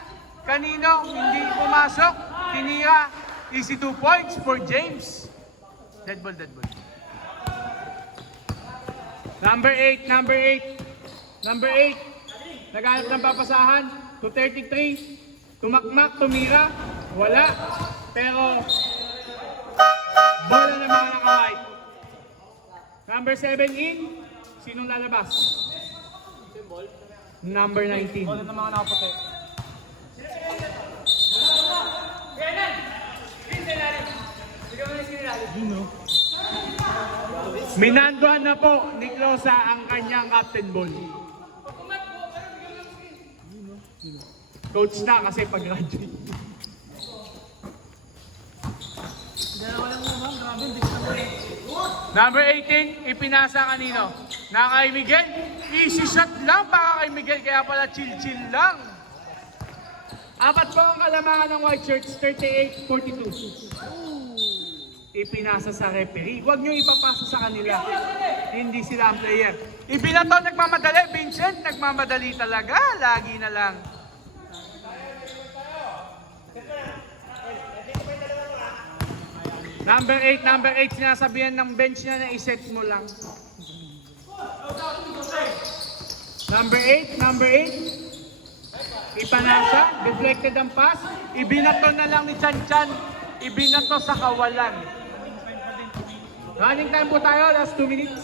Kanino, hindi pumasok, tinira, easy 2 points for James. Dead ball. Number 8. Naghanap ng papasahan. 233. Tumakmak, tumira. Wala. Pero, bola ng mga naka-white. Number 7 in. Sinong lalabas? Number 19. Bola ng mga nakaputi. Minanduan na po ni Closa ang kanyang captain ball. Coach na kasi pag-graduate. Number 18, ipinasa kanino? Na kay Miguel. Easy shot lang para kay Miguel, kaya pala chill lang. Apat po ang kalamangan ng white shirts, 38-42. Ipinasa sa referee. Huwag niyo ipapasa sa kanila. Hindi sila ang player. Ibinato, nagmamadali. Vincent, nagmamadali talaga. Lagi na lang. Number 8, sinasabihan ng bench niya na iset mo lang. Number 8. Ipanasa, deflected ang pass. Ibinato na lang ni Chan. Ibinato sa kawalan. Running time po tayo, last 2 minutes.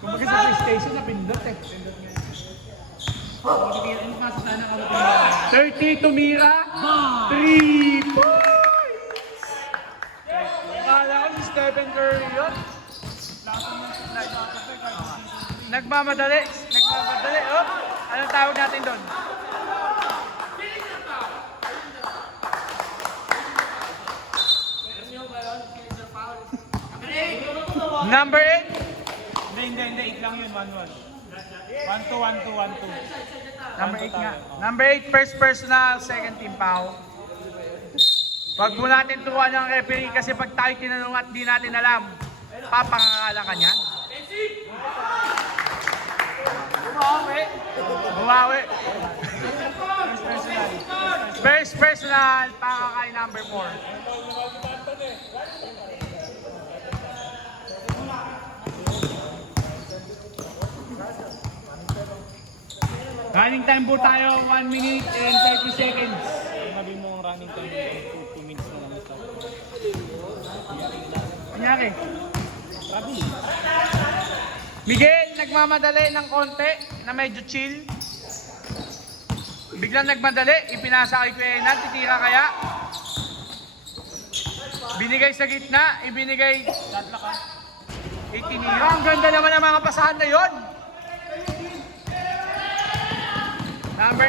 Kumbaga sa PlayStation, napindot eh. 30, tumira. 3 points! Akala ko si Stephen Curry yun. Nagmamadali. Oh, anong tawag natin doon? Number 8. Hindi. 8 lang yun, 1-1. 1-2. Number 8 nga. Number 8, first personal, second team foul. Wag mo natin turuan ng referee kasi pag tayo tinanong at di natin alam, papangakala ka niyan. Bumawi. First personal, para kay number 4. Running time po tayo, 1 minute and 30 seconds. Sabi mo ang running time, 2 minutes na lang start. Kanyari. Miguel, nagmamadali ng konti na medyo chill. Biglang nagmadali, ipinasa kay Kuya, titira kaya. Binigay sa gitna, ibinigay. Itinira, ang ganda naman ang mga pasahan na yon. Number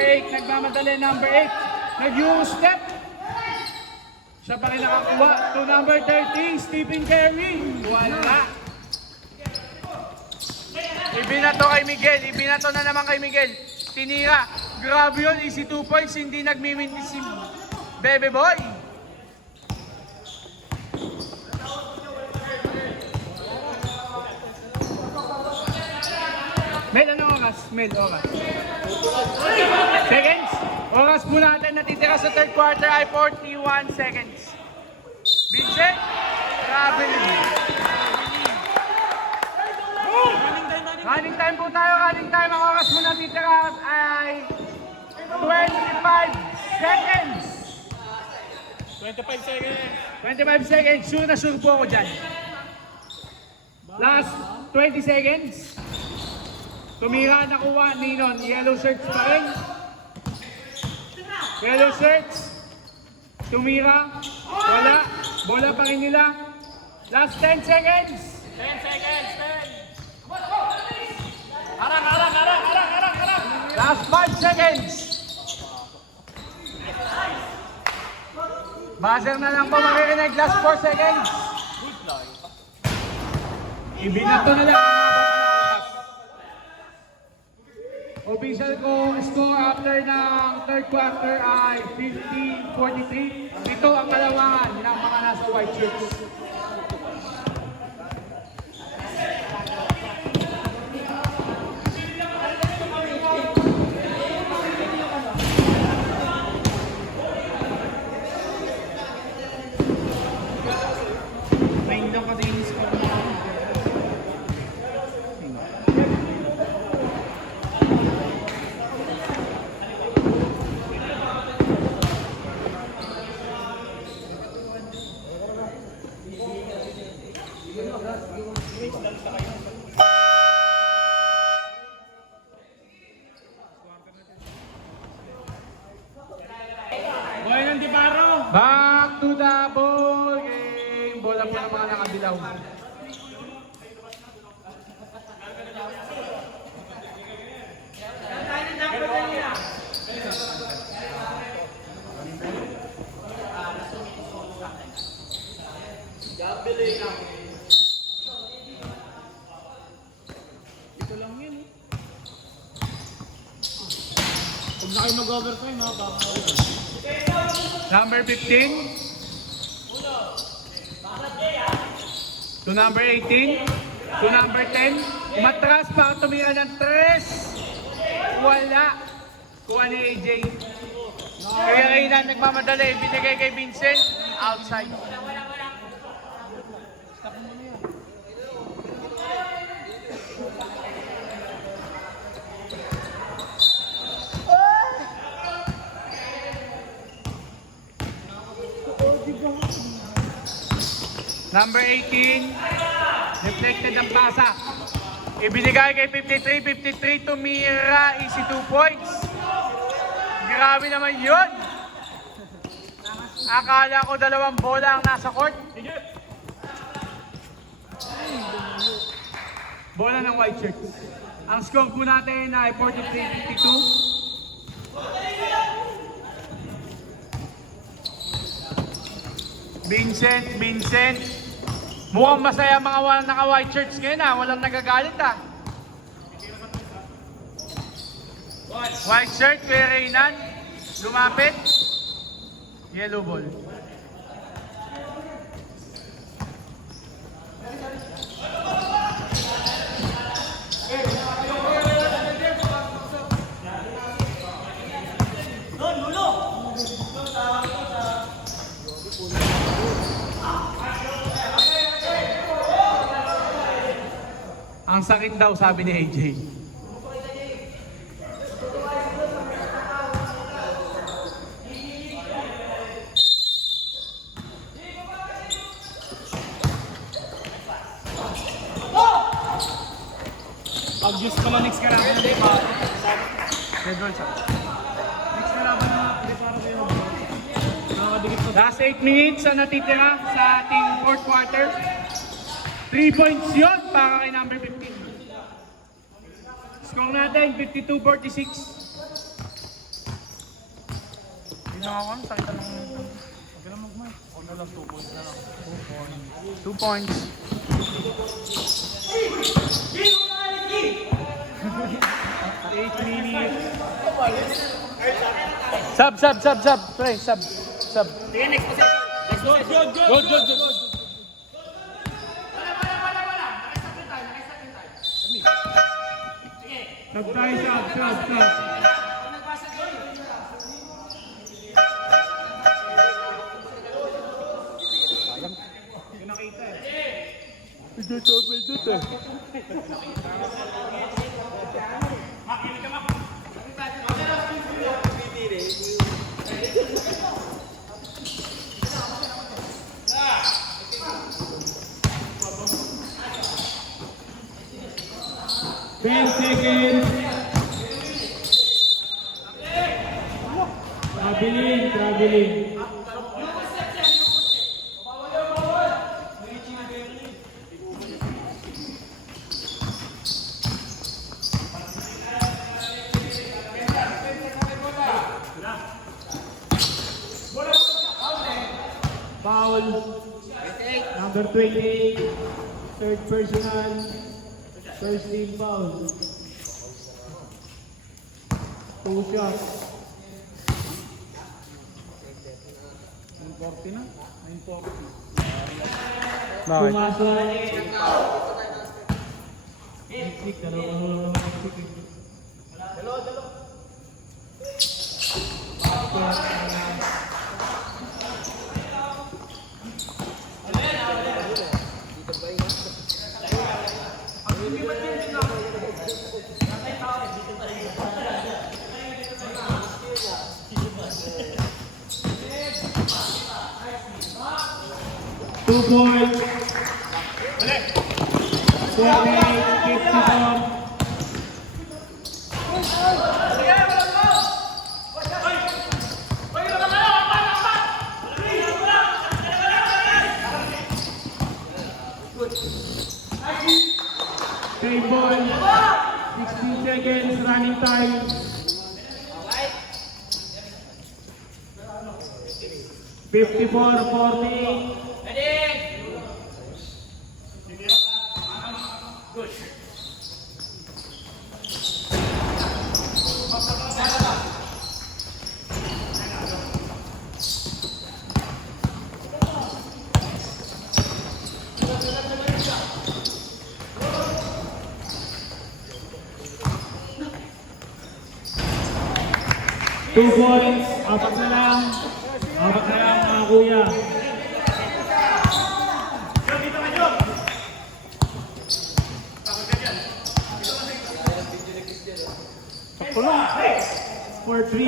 8, nagmamadali, number 8. Nag-U-step. Siya pa rin nakakuha. To number 13, Stephen Curry. Wala. Ibinato kay Miguel. Ibinato na naman kay Miguel. Tinira. Grabe yun. Easy 2 points. Hindi nagmiminti si Bebe Boy. Mel, anong oras? Oras. Seconds? Oras po natin natitira sa third quarter ay 41 seconds. Vincent, grabe rin. Running time po tayo, running time. Ang oras po natitira ay 25 seconds. 25 seconds. 25 seconds. Sure na sure po ako dyan. Last 20 seconds. Tumira, nakuha, Ninon. Yellow shirts pa rin. Yellow shirts. Tumira. Wala. Bola pa rin nila. Last 10 seconds. 10 seconds. 10. Harang. Last 5 seconds. Buzzer na lang po maririnig. Last 4 seconds. Ibinato na lang. Official kong score after ng third quarter ay 50-43. Ito ang kalawangan ng mga nasa white shirts. Back to the ball game. Bola po ng mga nakabilaw. Huwag na kayo mag-overtime ha, baka Number 15. To number 18. To number 10. Umatras para tumira ng 3. Wala. Kuha ni AJ. Kaya Reyna nagmamadali. Binigay kay Vincent. Outside. Number 18, deflected ang pasa. Ibinigay kay 53, tumira, easy 2 points. Grabe naman yun. Akala ko 2 bola ang nasa court. Bola ng white shirt. Ang score po natin ay 43-52. Vincent. Mukhang masaya mga naka-white shirts ngayon ha. Walang nagagalit ha. White shirt, kay Reynan. Lumapit. Yellow ball. Ang sakit daw, sabi ni AJ. pag-use ko lang next karaban ng Deparo. Red ball siya. Next karaban ng Deparo kayo. Nakakadikit sa Last 8 minutes ang natitira sa ating fourth quarter. 3 points yun para kay number 15. Score natin, 52-46. Ginawa ko, sakita ng... Okay lang mag-mark. O na lang, 2 points na lang. 2 points. 8 minutes. Sub. Pre, sub. Good. Stop tayo, stop. 10 seconds. Traveling. 28, third personal, first team foul. 2 shots. 940 na? 940. Bakit? Pumasok. Sik, dalawa. Two points. 48-54. Same ball. 16 seconds running time. 54-40. Two points, apat na lang mga kuya. For 3.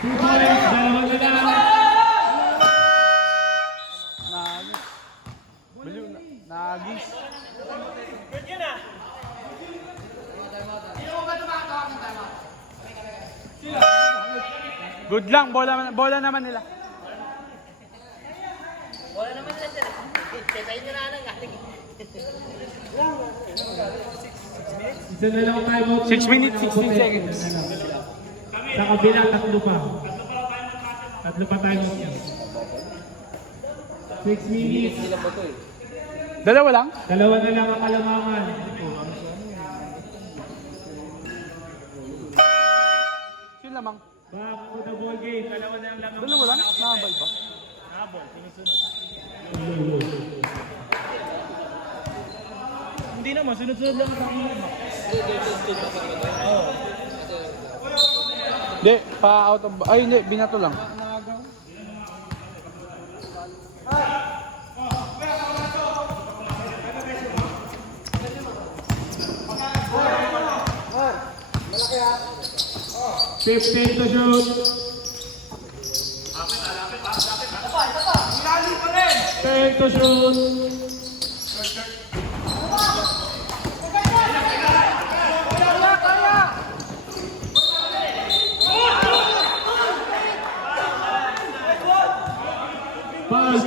Two points, dalawa na lang. Nagis. Good lang, bola naman nila. Isa na lang tayo. 6 minutes, 16 seconds. Sa kabila, tatlo pa. Tatlo pa tayo. 6 minutes. Dalawa lang? Dalawa na lang ang kalamangan. Yun lamang. Back to the ball game. Dalawa na lang ang Dalawa lang? Nakabal pa? habol. Sinusunod. Hindi naman, sunod-sunod lang ang mga. Hindi, pa out of... Ay, hindi, binato lang. Fifteen to shoot. 10 to shoot.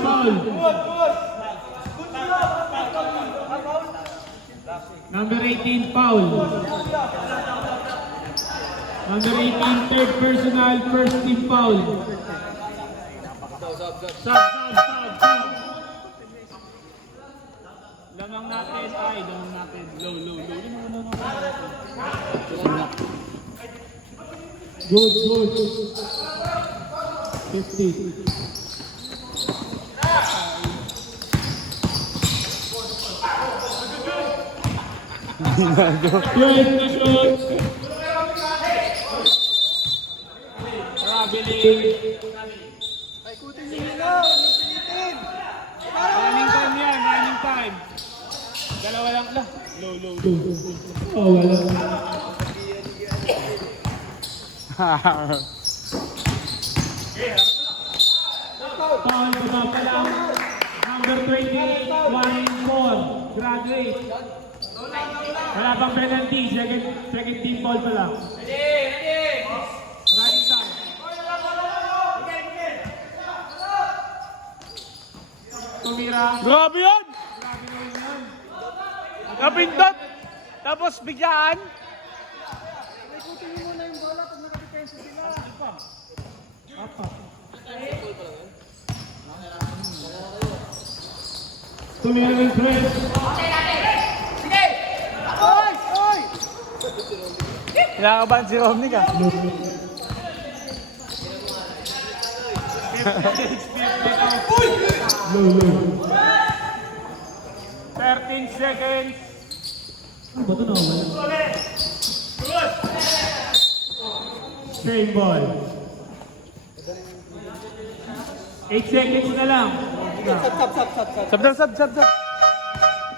Foul. Number 18, foul. Number 18, third personal, first team foul. Sub. Lamang natin. Low. Good. 50. Yes, the shot. Traveling. Running time. Dalawa lang. Low. Oh, wala. Foul baba pa lang. Number 28, 1-4. Graduate. Wala pang penalty. Second team foul pa lang. Running time. Tumira. Grabe yun! Grabe naman yan. Napindot! Tapos biglaan. Tumira ng Chris. Kinakabahan si Romnick ah. Low. 13 seconds. Ano ba ito na? Same ball. 8 seconds na lang. Sab.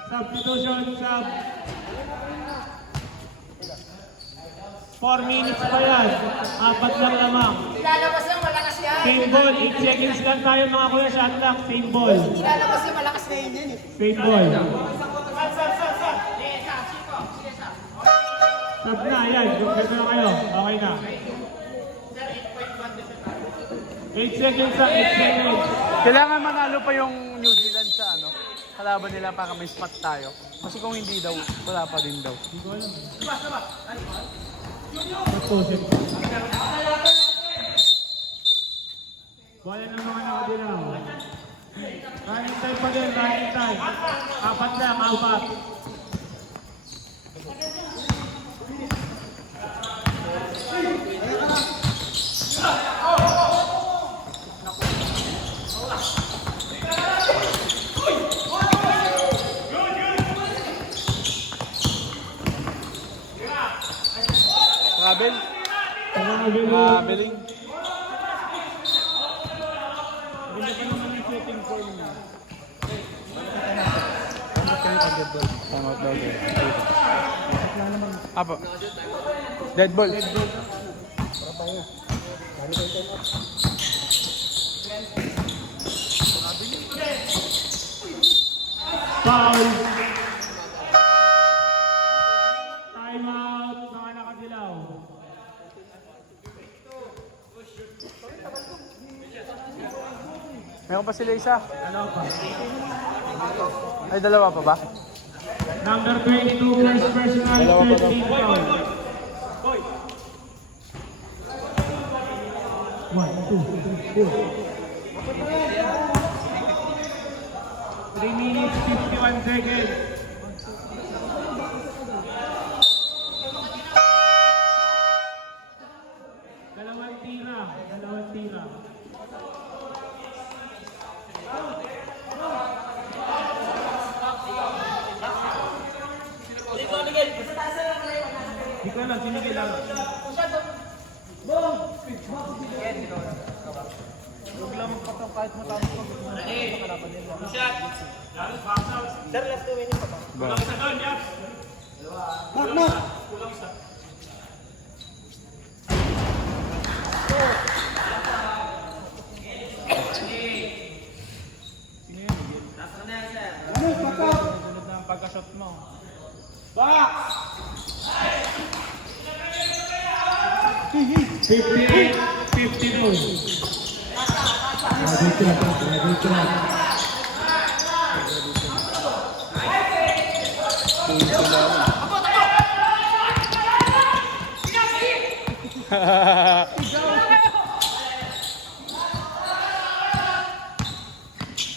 Substitution, sub. 4 minutes pa yan. 4 lang lamang. Nilalabas yan, malakas yan. Same ball. 8 seconds lang tayo mga kuya. Shot clock. Same ball. Nilalabas yan, malakas na yun yan eh. Same ball. Sub na. Yan. Ganito na kayo. Okay na. 8 seconds lang. 8 seconds. Kailangan manalo pa yung New Zealand sa ano, kalaban nila para may spot tayo. Kasi kung hindi daw, wala pa din daw. Nag-posit. Wala ng mga nakadilaw. Running time pa din, running time. 4 lang, 4. Kabel? Grabe. Kabeling? Apo. Dead ball. Foul. Time out, mga nakadilaw. Meron pa sila isa. Dalawa pa. Ay, dalawa pa ba? Number 22, first personal, 13 foul. 1, 2, 3, 3 minutes, 51 seconds. Dalawang tira. Di ko alam, sinigil lang. Pagka-shot mo. 58, 52. Grabe trap.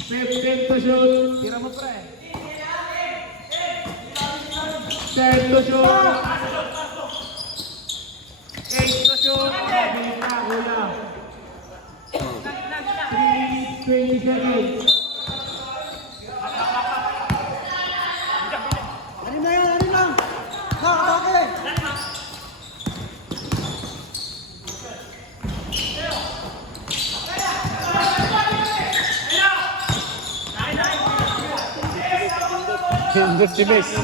Fifteen to shoot. Tira mo pre. 10 to shoot. 8 to shoot. Mabilis na, kuya. 3 minutes, 20 seconds. Ano lang? Bakit? Just the best.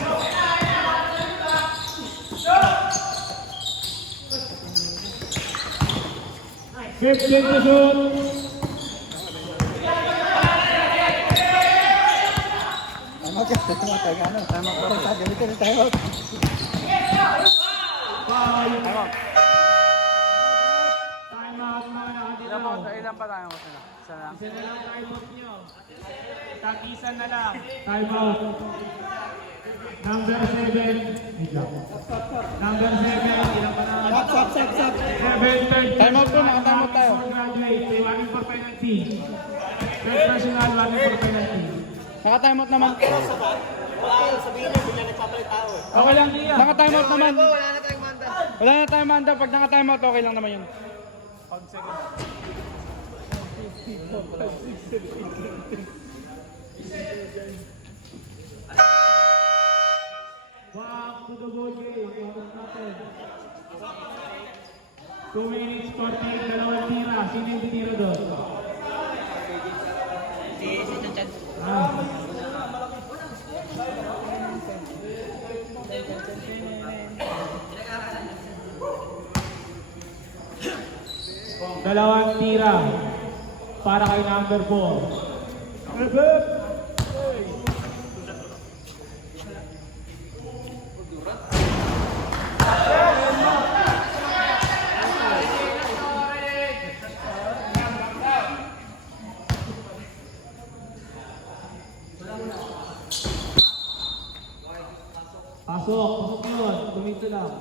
Fifteen to shoot. out yan. Time out. Time out. Gamitin yung time out. Foul. Time out. Time out mga nakatira. Ilan pa tayo? Isa lang. Isa na lang time out nyo. Tagisan na lang. Time out. Number 7. Number 7. Ilan pa na? Stop. 7-3. Time out po, time out tayo. Graduate. May warning for penalty. Third personal warning for penalty. Naka-time out naman. Okay lang, Tia. Naka-time out naman. Wala na tayong manda. Wala na time manda. Pag naka-time out, okay lang naman yun. Back to the ball game. Oras natin. 2 minutes 40, dalawang tira. Sino yung titira doon? Si Chanchan. Dalawang tira para kay number 4. Pasok yun. Tumito lang.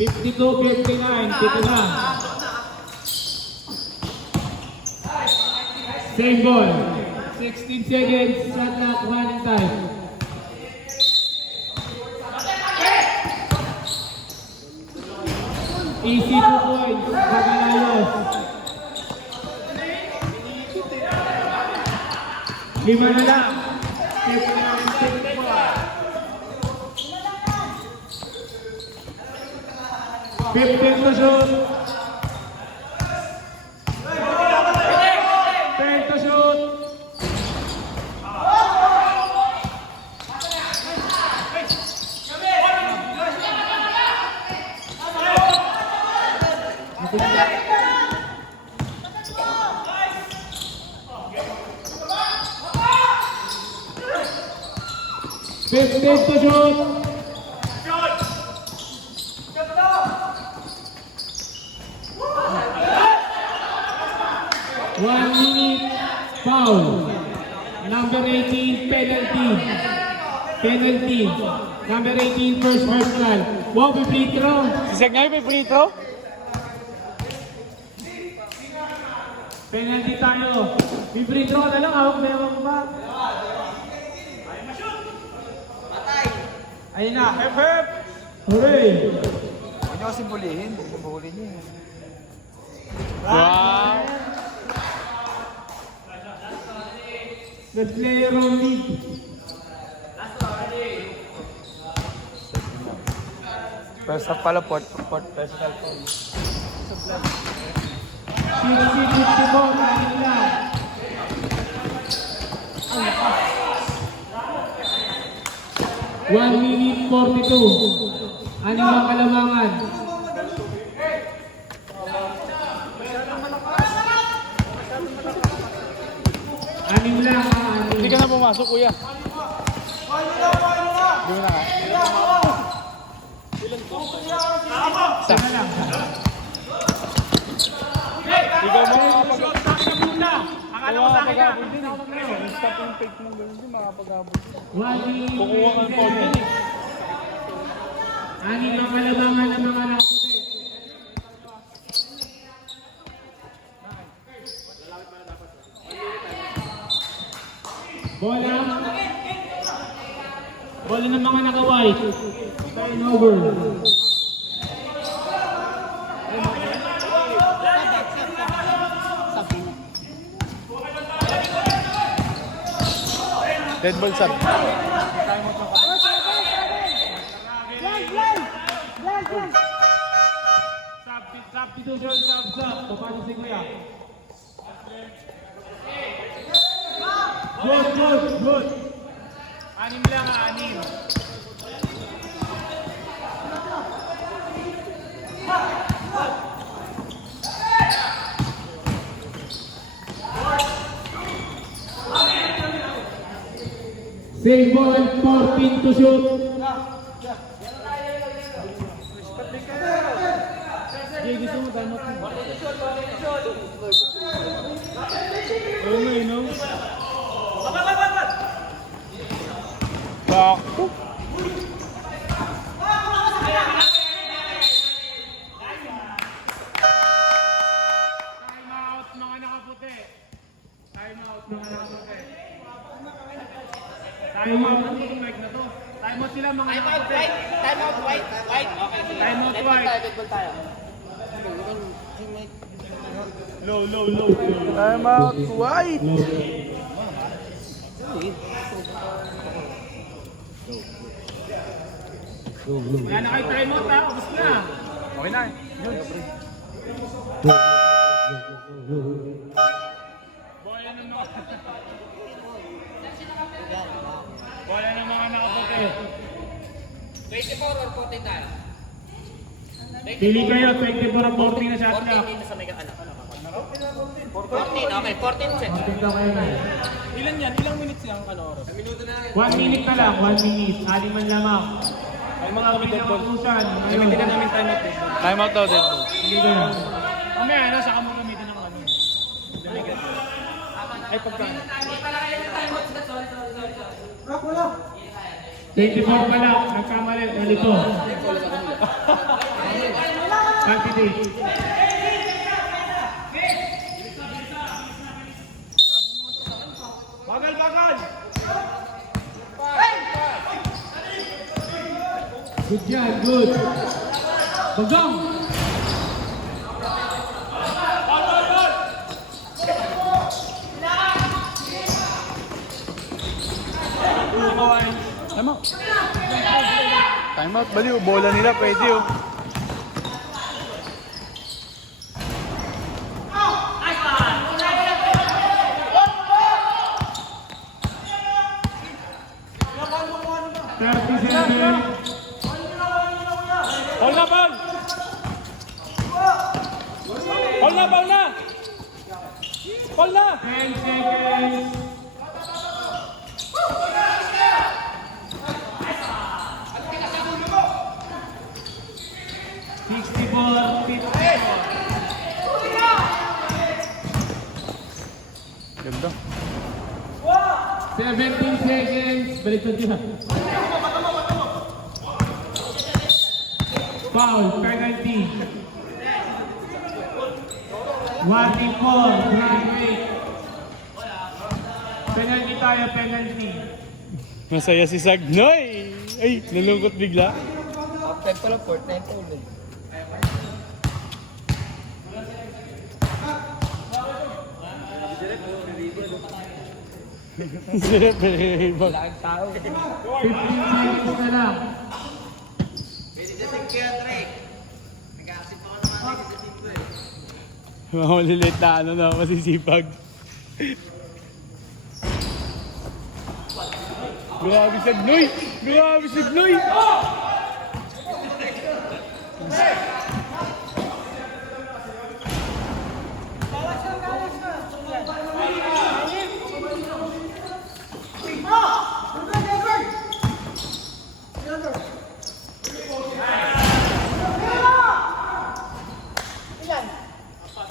52-59, pito na. Same ball. 16 seconds, shot clock, running time. Easy 2 points, Magalayos. 5 na lang. 15 to shoot. 10 to shoot. Fifteen to shoot. 1 minute foul. Number 18 penalty. Penalty. Number 18 first personal. Wow, may free throw. Si Seg ngayon may free throw? Penalty tayo. May free throw na lang. Hawak na hawak ba? Ayun na. Hep hep. Hooray. Huwag niyo kasi bulihin. Bulihin niyo. Wow! The player on lead. First half pala, personal foul. 60-54. Ayun lang. One minute 42. Ano ang kalamangan? Anim lang, anim. Hindi ka na pumasok, kuya. Hindi mo na nga. Sana lang. Ikaw mo makapag- Akala ko sa akin na. Stop yung fake mo, ganun din, makapag-abot. One minute. Kukuha ka ng foul din eh. Anim ang kalamangan ng mga nakaputi. Bola. Bola ng mga naka-white. Turnover. Dead ball sub. Substitution, sub. Papasok si Kuya. Good. Anim lang, anim. Same ball, 14 to shoot. Jay, gusto mo tama ko. Ayun na, no? Sakto. Time out, mga nakaputi. Time out, mga nakaputi. Time out, ano itong mic na to? Time out sila, mga nakaputi. Time out, white. White. Okay, sige. Time out, white. Dead ball tayo. Low, low, low. Time out, white. Wala na kayo time out, ha? Ubus na. Okay na. Bola ng mga... Bola ng mga nakaputi. 24 or 14 tayo. Pili kayo, 24 or 40 na shot 14 clock. dito sa may ano. 14, okay. 14 set. 14 daw kayo na. Ilan yan? Ilang minutes yung ano oras? 1 minute na lang, 1 minute. Aliman lamang. Ay, mga kami dead ball. Utusan. Ay, hindi ka namin time out eh. Time out daw, dead ball. Hindi ko na. Mamaya, ano, saka mo gamitin ng ano. Damigan. Ay, pagka. 24 pa lang, nagkamali, malito. Candidate. Bagal, bagal. Good job, good. Bagang! Time out. Time out, baliw. Bola nila, pwede oh. Ball na, ball! Ball na, ball na! Ball na! 10 seconds. Ganda. 17 seconds. Baliktad yun. Foul, penalty. 1-4, graduate. Penalty tayo, penalty. Masaya si Sagnoy. Ay, nalungkot bigla. After pala, 4-9 pa ulit. Sarap eh. 15 seconds na lang. Mga maliliit na ano na, masisipag. Grabe si Sagnoy! Grabe si Sagnoy!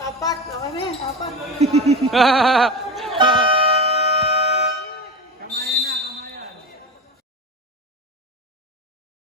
Apat. Okay na yan. Apat.